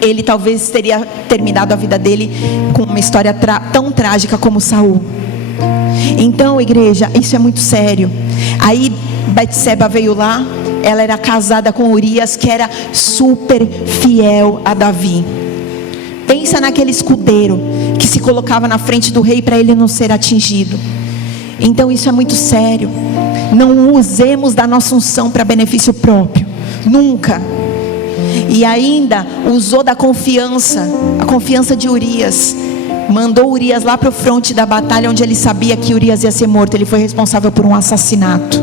ele talvez teria terminado a vida dele com uma história tão trágica como Saul. Então, igreja, isso é muito sério. Aí Betseba veio lá. Ela era casada com Urias, que era super fiel a Davi. Pensa naquele escudeiro que se colocava na frente do rei para ele não ser atingido. Então isso é muito sério. Não usemos da nossa unção para benefício próprio, nunca. E ainda usou da confiança, a confiança de Urias. Mandou Urias lá para o fronte da batalha, onde ele sabia que Urias ia ser morto. Ele foi responsável por um assassinato,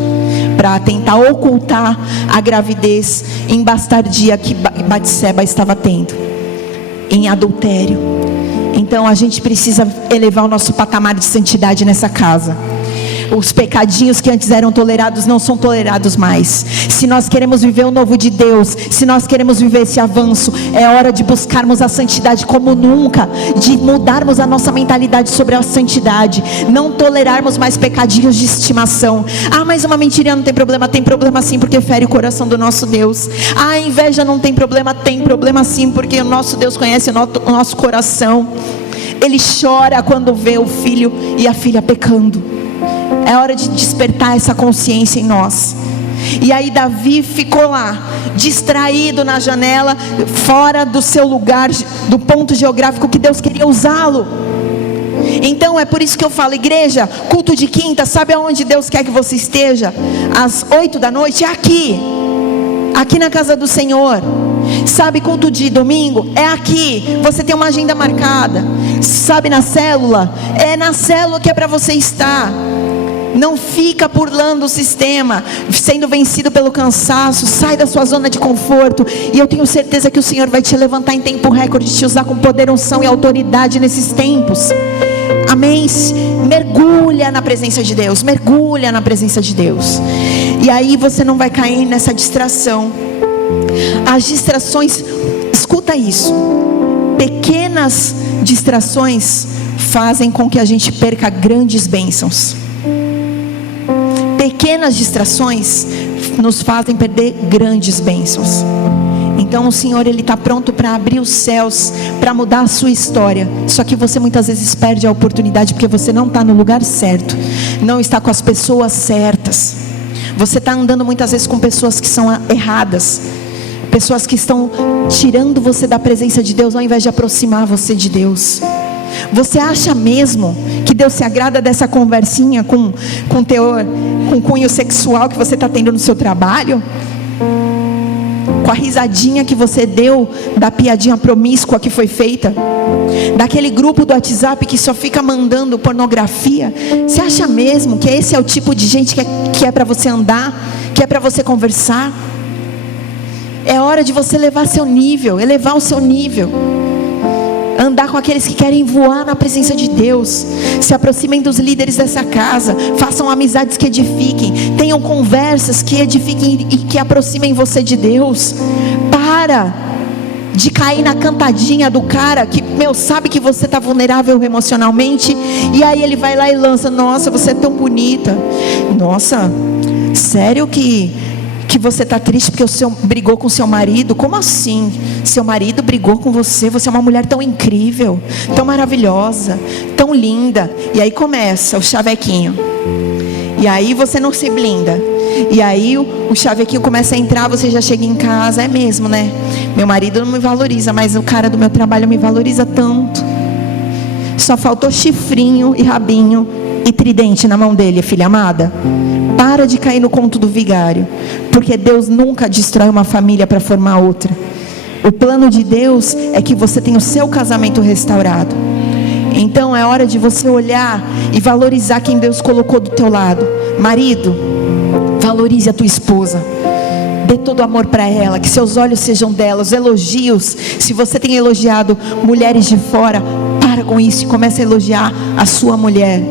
para tentar ocultar a gravidez em bastardia que Batseba estava tendo, em adultério. Então a gente precisa elevar o nosso patamar de santidade nessa casa. Os pecadinhos que antes eram tolerados não são tolerados mais. Se nós queremos viver o novo de Deus, se nós queremos viver esse avanço, é hora de buscarmos a santidade como nunca, de mudarmos a nossa mentalidade sobre a santidade, não tolerarmos mais pecadinhos de estimação. Ah, mas uma mentirinha não tem problema. Tem problema sim, porque fere o coração do nosso Deus. Ah, a inveja não tem problema. Tem problema sim, porque o nosso Deus conhece o nosso coração. Ele chora quando vê o filho e a filha pecando. É hora de despertar essa consciência em nós. E aí Davi ficou lá, distraído na janela, fora do seu lugar, do ponto geográfico que Deus queria usá-lo. Então é por isso que eu falo, igreja, culto de quinta, sabe aonde Deus quer que você esteja? Às 8 da noite, é aqui na casa do Senhor. Sabe, culto de domingo, é aqui. Você tem uma agenda marcada. Sabe, na célula, é na célula que é para você estar. Não fica burlando o sistema, sendo vencido pelo cansaço. Sai da sua zona de conforto. E eu tenho certeza que o Senhor vai te levantar em tempo recorde, te usar com poder, unção e autoridade nesses tempos. Amém? Mergulha na presença de Deus. Mergulha na presença de Deus. E aí você não vai cair nessa distração. As distrações, escuta isso, pequenas distrações fazem com que a gente perca grandes bênçãos. Pequenas distrações nos fazem perder grandes bênçãos. Então o Senhor, Ele está pronto para abrir os céus, para mudar a sua história. Só que você muitas vezes perde a oportunidade porque você não está no lugar certo, não está com as pessoas certas. Você está andando muitas vezes com pessoas que são erradas, pessoas que estão tirando você da presença de Deus ao invés de aproximar você de Deus. Você acha mesmo que Deus se agrada dessa conversinha com teor, com cunho sexual que você está tendo no seu trabalho? Com a risadinha que você deu da piadinha promíscua que foi feita? Daquele grupo do WhatsApp que só fica mandando pornografia? Você acha mesmo que esse é o tipo de gente que é para você andar? Que é para você conversar? É hora de você elevar o seu nível. Andar com aqueles que querem voar na presença de Deus. Se aproximem dos líderes dessa casa. Façam amizades que edifiquem. Tenham conversas que edifiquem e que aproximem você de Deus. Para de cair na cantadinha do cara que, sabe que você está vulnerável emocionalmente. E aí ele vai lá e lança: nossa, você é tão bonita. Nossa, sério que você está triste porque brigou com seu marido? Como assim? Seu marido brigou com você? Você é uma mulher tão incrível, tão maravilhosa, tão linda. E aí começa o chavequinho. E aí você não se blinda. E aí o chavequinho começa a entrar, você já chega em casa. É mesmo, né? Meu marido não me valoriza, mas o cara do meu trabalho me valoriza tanto. Só faltou chifrinho e rabinho e tridente na mão dele, filha amada. Para de cair no conto do vigário, porque Deus nunca destrói uma família para formar outra. O plano de Deus é que você tenha o seu casamento restaurado. Então é hora de você olhar e valorizar quem Deus colocou do teu lado. Marido, valorize a tua esposa. Dê todo o amor para ela, que seus olhos sejam dela. Os elogios, se você tem elogiado mulheres de fora, para com isso e comece a elogiar a sua mulher.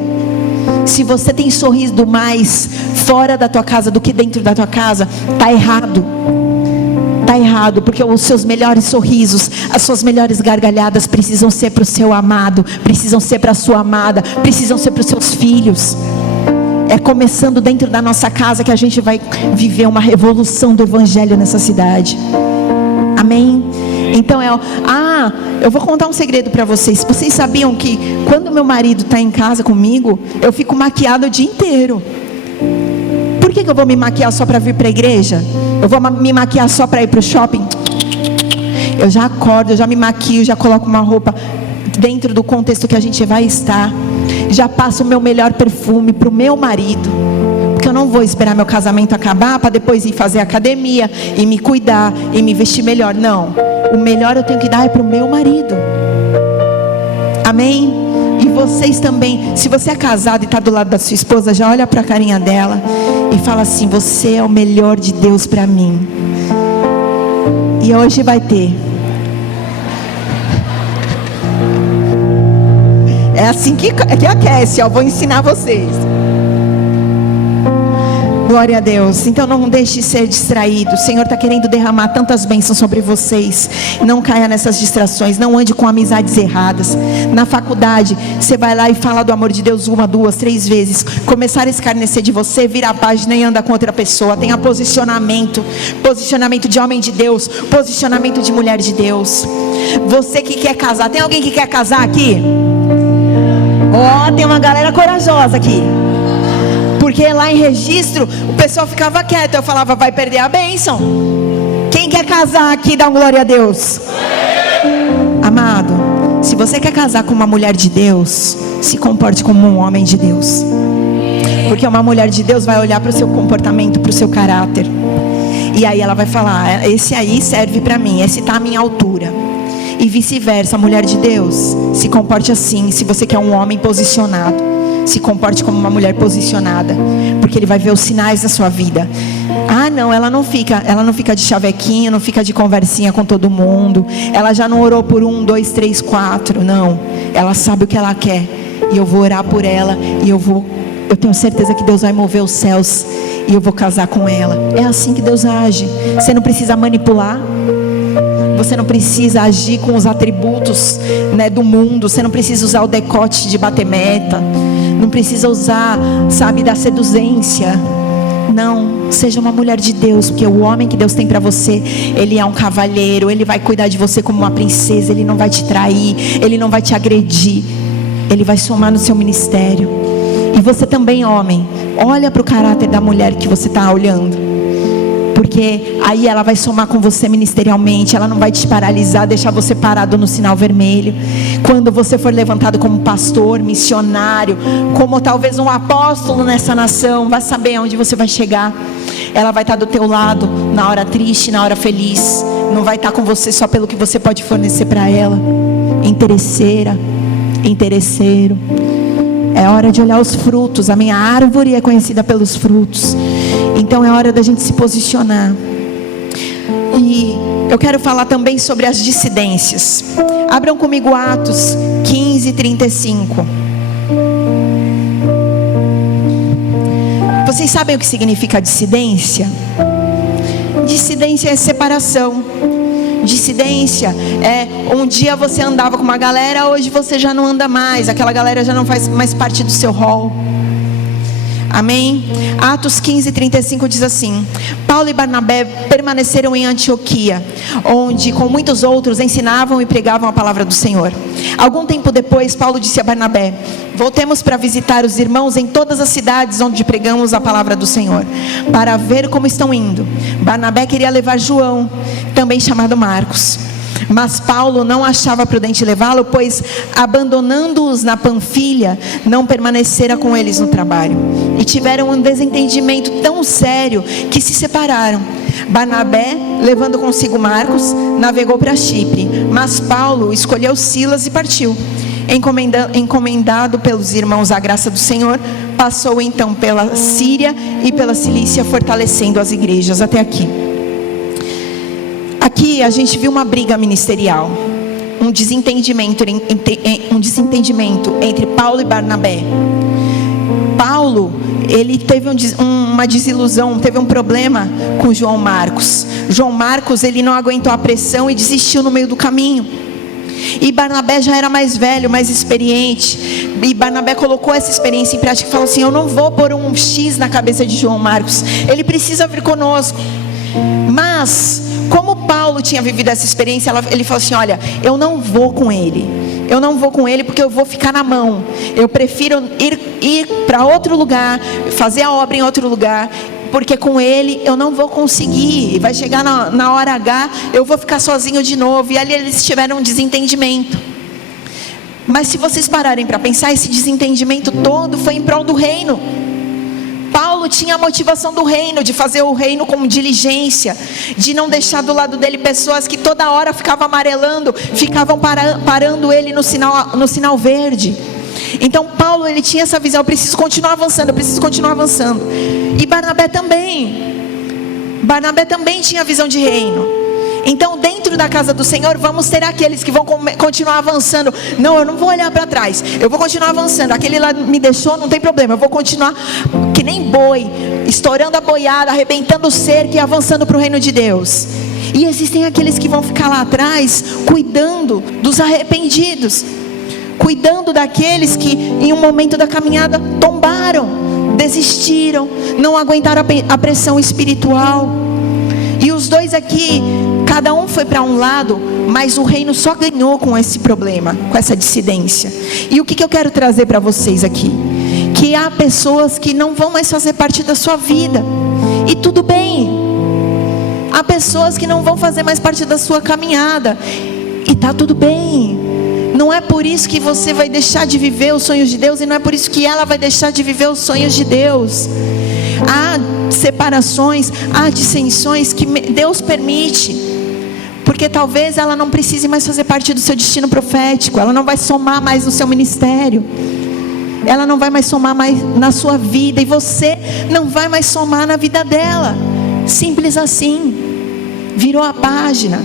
Se você tem sorrido mais fora da tua casa do que dentro da tua casa, está errado. Está errado, porque os seus melhores sorrisos, as suas melhores gargalhadas precisam ser para o seu amado, precisam ser para a sua amada, precisam ser para os seus filhos. É começando dentro da nossa casa que a gente vai viver uma revolução do evangelho nessa cidade. Amém? Então eu vou contar um segredo para vocês. Vocês sabiam que quando meu marido está em casa comigo, eu fico maquiada o dia inteiro? Por que eu vou me maquiar só para vir para a igreja? Eu vou me maquiar só para ir para o shopping? Eu já acordo, eu já me maquio, já coloco uma roupa dentro do contexto que a gente vai estar. Já passo o meu melhor perfume para o meu marido, porque eu não vou esperar meu casamento acabar para depois ir fazer academia e me cuidar e me vestir melhor. Não, o melhor eu tenho que dar é para o meu marido. Amém? E vocês também, se você é casado e está do lado da sua esposa, já olha para a carinha dela e fala assim: você é o melhor de Deus para mim. E hoje vai ter. É assim que aquece, vou ensinar vocês. Glória a Deus. Então não deixe de ser distraído. O Senhor está querendo derramar tantas bênçãos sobre vocês. Não caia nessas distrações. Não ande com amizades erradas. Na faculdade, você vai lá e fala do amor de Deus 1, 2, 3 vezes. Começar a escarnecer de você, vira a página e anda com outra pessoa. Tenha posicionamento. Posicionamento de homem de Deus. Posicionamento de mulher de Deus. Você que quer casar. Tem alguém que quer casar aqui? Tem uma galera corajosa aqui. Porque lá em registro o pessoal ficava quieto. Eu falava: vai perder a bênção. Quem quer casar aqui, dá um glória a Deus. Amado, se você quer casar com uma mulher de Deus, se comporte como um homem de Deus. Porque uma mulher de Deus vai olhar para o seu comportamento, para o seu caráter. E aí ela vai falar: esse aí serve para mim, esse está à minha altura. E vice-versa, a mulher de Deus, se comporte assim. Se você quer um homem posicionado, se comporte como uma mulher posicionada, porque ele vai ver os sinais da sua vida. Não, ela não fica de chavequinho, não fica de conversinha com todo mundo. Ela já não orou por 1, 2, 3, 4, não. Ela sabe o que ela quer. E eu vou orar por ela, e eu vou eu tenho certeza que Deus vai mover os céus e eu vou casar com ela. É assim que Deus age. Você não precisa manipular. Você não precisa agir com os atributos, né, do mundo. Você não precisa usar o decote de bater meta. Não precisa usar, sabe, da seduzência. Não, seja uma mulher de Deus, porque o homem que Deus tem para você, ele é um cavalheiro. Ele vai cuidar de você como uma princesa. Ele não vai te trair, ele não vai te agredir. Ele vai somar no seu ministério. E você também, homem, olha para o caráter da mulher que você está olhando, porque aí ela vai somar com você ministerialmente. Ela não vai te paralisar, deixar você parado no sinal vermelho. Quando você for levantado como pastor, missionário, como talvez um apóstolo nessa nação, vai saber aonde você vai chegar. Ela vai estar do teu lado na hora triste, na hora feliz. Não vai estar com você só pelo que você pode fornecer para ela. Interesseira, interesseiro. É hora de olhar os frutos. A minha árvore é conhecida pelos frutos. Então é hora da gente se posicionar. E eu quero falar também sobre as dissidências. Abram comigo Atos 15:35. Vocês sabem o que significa dissidência? Dissidência é separação. Dissidência é um dia você andava com uma galera, hoje você já não anda mais. Aquela galera já não faz mais parte do seu rol. Amém? Atos 15:35 diz assim: Paulo e Barnabé permaneceram em Antioquia, onde com muitos outros ensinavam e pregavam a palavra do Senhor. Algum tempo depois, Paulo disse a Barnabé: voltemos para visitar os irmãos em todas as cidades onde pregamos a palavra do Senhor, para ver como estão indo. Barnabé queria levar João, também chamado Marcos, mas Paulo não achava prudente levá-lo, pois abandonando-os na Panfilha, não permanecera com eles no trabalho, e tiveram um desentendimento tão sério que se separaram. Barnabé, levando consigo Marcos, navegou para Chipre, mas Paulo escolheu Silas e partiu. Encomendado pelos irmãos à graça do Senhor, passou então pela Síria e pela Cilícia, fortalecendo as igrejas. Até aqui. Aqui a gente viu uma briga ministerial, um desentendimento entre Paulo e Barnabé. Paulo, ele teve uma desilusão, teve um problema com João Marcos. João Marcos, ele não aguentou a pressão e desistiu no meio do caminho. E Barnabé já era mais velho, mais experiente. E Barnabé colocou essa experiência em prática e falou assim: eu não vou pôr um X na cabeça de João Marcos, ele precisa vir conosco. Mas como Paulo tinha vivido essa experiência, ele falou assim: olha, eu não vou com ele. Eu não vou com ele porque eu vou ficar na mão. Eu prefiro ir para outro lugar, fazer a obra em outro lugar, porque com ele eu não vou conseguir. Vai chegar na hora H, eu vou ficar sozinho de novo. E ali eles tiveram um desentendimento. Mas se vocês pararem para pensar, esse desentendimento todo foi em prol do reino. Paulo tinha a motivação do reino, de fazer o reino com diligência, de não deixar do lado dele pessoas que toda hora ficavam amarelando, ficavam parando ele no sinal verde. Então Paulo, ele tinha essa visão: eu preciso continuar avançando, eu preciso continuar avançando. E Barnabé também tinha a visão de reino. Então dentro da casa do Senhor vamos ter aqueles que vão continuar avançando. Não, eu não vou olhar para trás, eu vou continuar avançando. Aquele lá me deixou, não tem problema, eu vou continuar que nem boi, estourando a boiada, arrebentando o cerco e avançando para o reino de Deus. E existem aqueles que vão ficar lá atrás, cuidando dos arrependidos, cuidando daqueles que em um momento da caminhada tombaram, desistiram, não aguentaram a pressão espiritual. E os dois aqui, cada um foi para um lado, mas o reino só ganhou com esse problema, com essa dissidência. E o que eu quero trazer para vocês aqui? Que há pessoas que não vão mais fazer parte da sua vida, e tudo bem. Há pessoas que não vão fazer mais parte da sua caminhada, e está tudo bem. Não é por isso que você vai deixar de viver os sonhos de Deus, e não é por isso que ela vai deixar de viver os sonhos de Deus. Há separações, há dissensões que Deus permite, porque talvez ela não precise mais fazer parte do seu destino profético, ela não vai somar mais no seu ministério, ela não vai mais somar mais na sua vida, e você não vai mais somar na vida dela. Simples assim. Virou a página.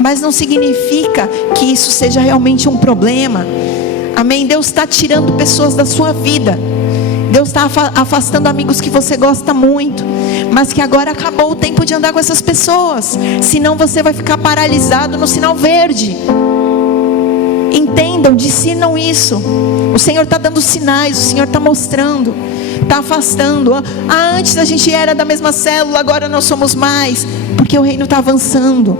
Mas não significa que isso seja realmente um problema. Amém? Deus está tirando pessoas da sua vida. Deus está afastando amigos que você gosta muito, mas que agora acabou o tempo de andar com essas pessoas, senão você vai ficar paralisado no sinal verde. Entendam, discernam isso. O Senhor está dando sinais, o Senhor está mostrando, está afastando. Antes a gente era da mesma célula, agora nós somos mais, porque o reino está avançando.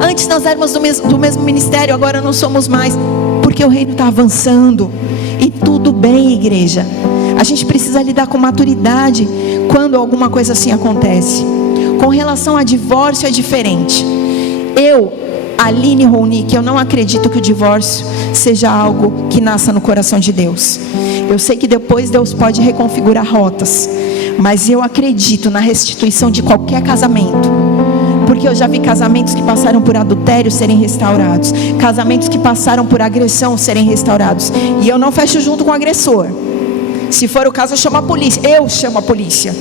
Antes nós éramos do mesmo ministério, agora não somos mais, porque o reino está avançando. E tudo bem, igreja. A gente precisa lidar com maturidade quando alguma coisa assim acontece. Com relação a divórcio é diferente. Aline Ronick, eu não acredito que o divórcio seja algo que nasça no coração de Deus. Eu sei que depois Deus pode reconfigurar rotas, mas eu acredito na restituição de qualquer casamento, porque eu já vi casamentos que passaram por adultério serem restaurados, casamentos que passaram por agressão serem restaurados, e eu não fecho junto com o agressor. Se for o caso, eu chamo a polícia. Eu chamo a polícia,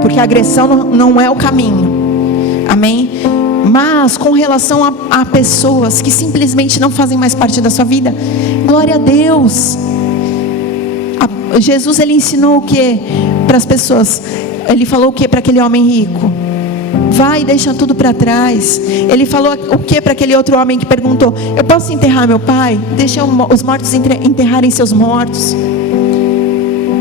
porque a agressão não é o caminho. Amém? Mas com relação a pessoas que simplesmente não fazem mais parte da sua vida, glória a Deus. Jesus, ele ensinou o que para as pessoas? Ele falou o que para aquele homem rico? Vai, deixa tudo para trás. Ele falou o que para aquele outro homem que perguntou: eu posso enterrar meu pai? Deixa os mortos enterrarem seus mortos.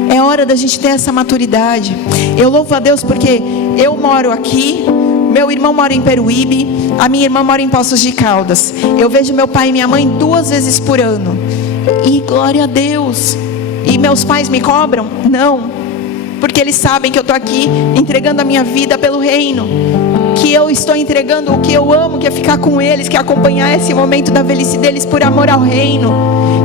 É hora da gente ter essa maturidade. Eu louvo a Deus porque eu moro aqui, meu irmão mora em Peruíbe, a minha irmã mora em Poços de Caldas. Eu vejo meu pai e minha mãe 2 vezes por ano, e glória a Deus. E meus pais me cobram? Não, porque eles sabem que eu estou aqui entregando a minha vida pelo reino, que eu estou entregando o que eu amo, que é ficar com eles, que é acompanhar esse momento da velhice deles por amor ao reino.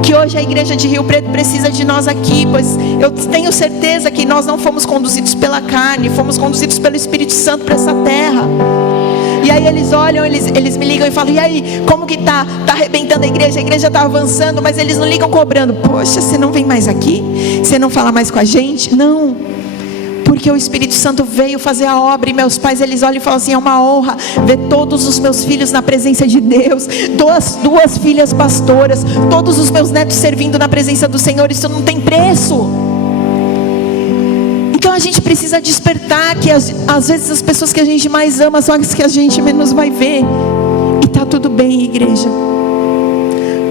Que hoje a igreja de Rio Preto precisa de nós aqui, pois eu tenho certeza que nós não fomos conduzidos pela carne, fomos conduzidos pelo Espírito Santo para essa terra. E aí eles olham, eles me ligam e falam: e aí, como que tá arrebentando a igreja está avançando, mas eles não ligam cobrando: poxa, você não vem mais aqui? Você não fala mais com a gente? Não, porque o Espírito Santo veio fazer a obra. E meus pais, eles olham e falam assim: é uma honra ver todos os meus filhos na presença de Deus, duas filhas pastoras, todos os meus netos servindo na presença do Senhor. Isso não tem preço. Então a gente precisa despertar que às vezes as pessoas que a gente mais ama são as que a gente menos vai ver. E tá tudo bem, igreja,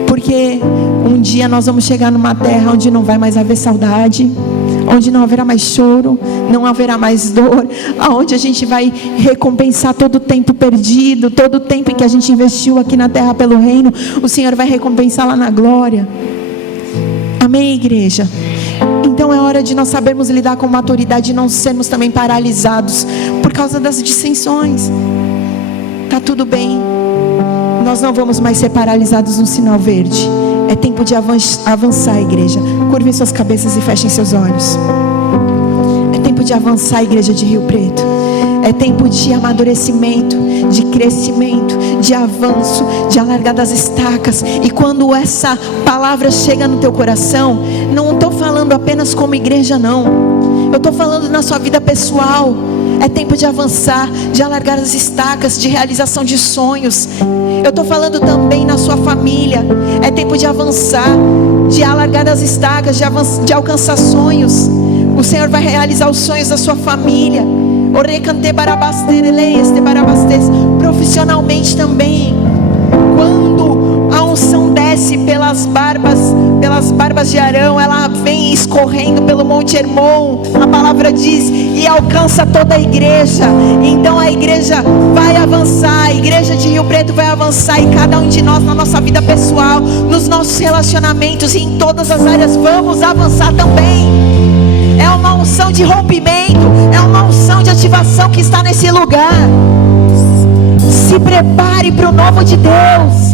porque um dia nós vamos chegar numa terra onde não vai mais haver saudade, onde não haverá mais choro, não haverá mais dor, aonde a gente vai recompensar todo o tempo perdido, todo o tempo em que a gente investiu aqui na terra pelo reino. O Senhor vai recompensar lá na glória. Amém, igreja? Então é hora de nós sabermos lidar com maturidade e não sermos também paralisados por causa das dissensões. Tá tudo bem, nós não vamos mais ser paralisados no sinal verde. É tempo de avançar, igreja. Curvem suas cabeças e fechem seus olhos. É tempo de avançar, igreja de Rio Preto. É tempo de amadurecimento, de crescimento, de avanço, de alargar das estacas. E quando essa palavra chega no teu coração, não estou falando apenas como igreja, não. Eu estou falando na sua vida pessoal. É tempo de avançar, de alargar as estacas, de realização de sonhos. Eu estou falando também na sua família. É tempo de avançar, de alargar as estacas, de alcançar sonhos. O Senhor vai realizar os sonhos da sua família. Profissionalmente também. Quando a unção desce pelas barbas de Arão, ela vem escorrendo pelo Monte Hermon, a palavra diz, e alcança toda a igreja. Então a igreja vai avançar, a igreja de Rio Preto vai avançar, e cada um de nós na nossa vida pessoal, nos nossos relacionamentos e em todas as áreas vamos avançar também. É uma unção de rompimento, é uma unção de ativação que está nesse lugar. Se prepare para o novo de Deus.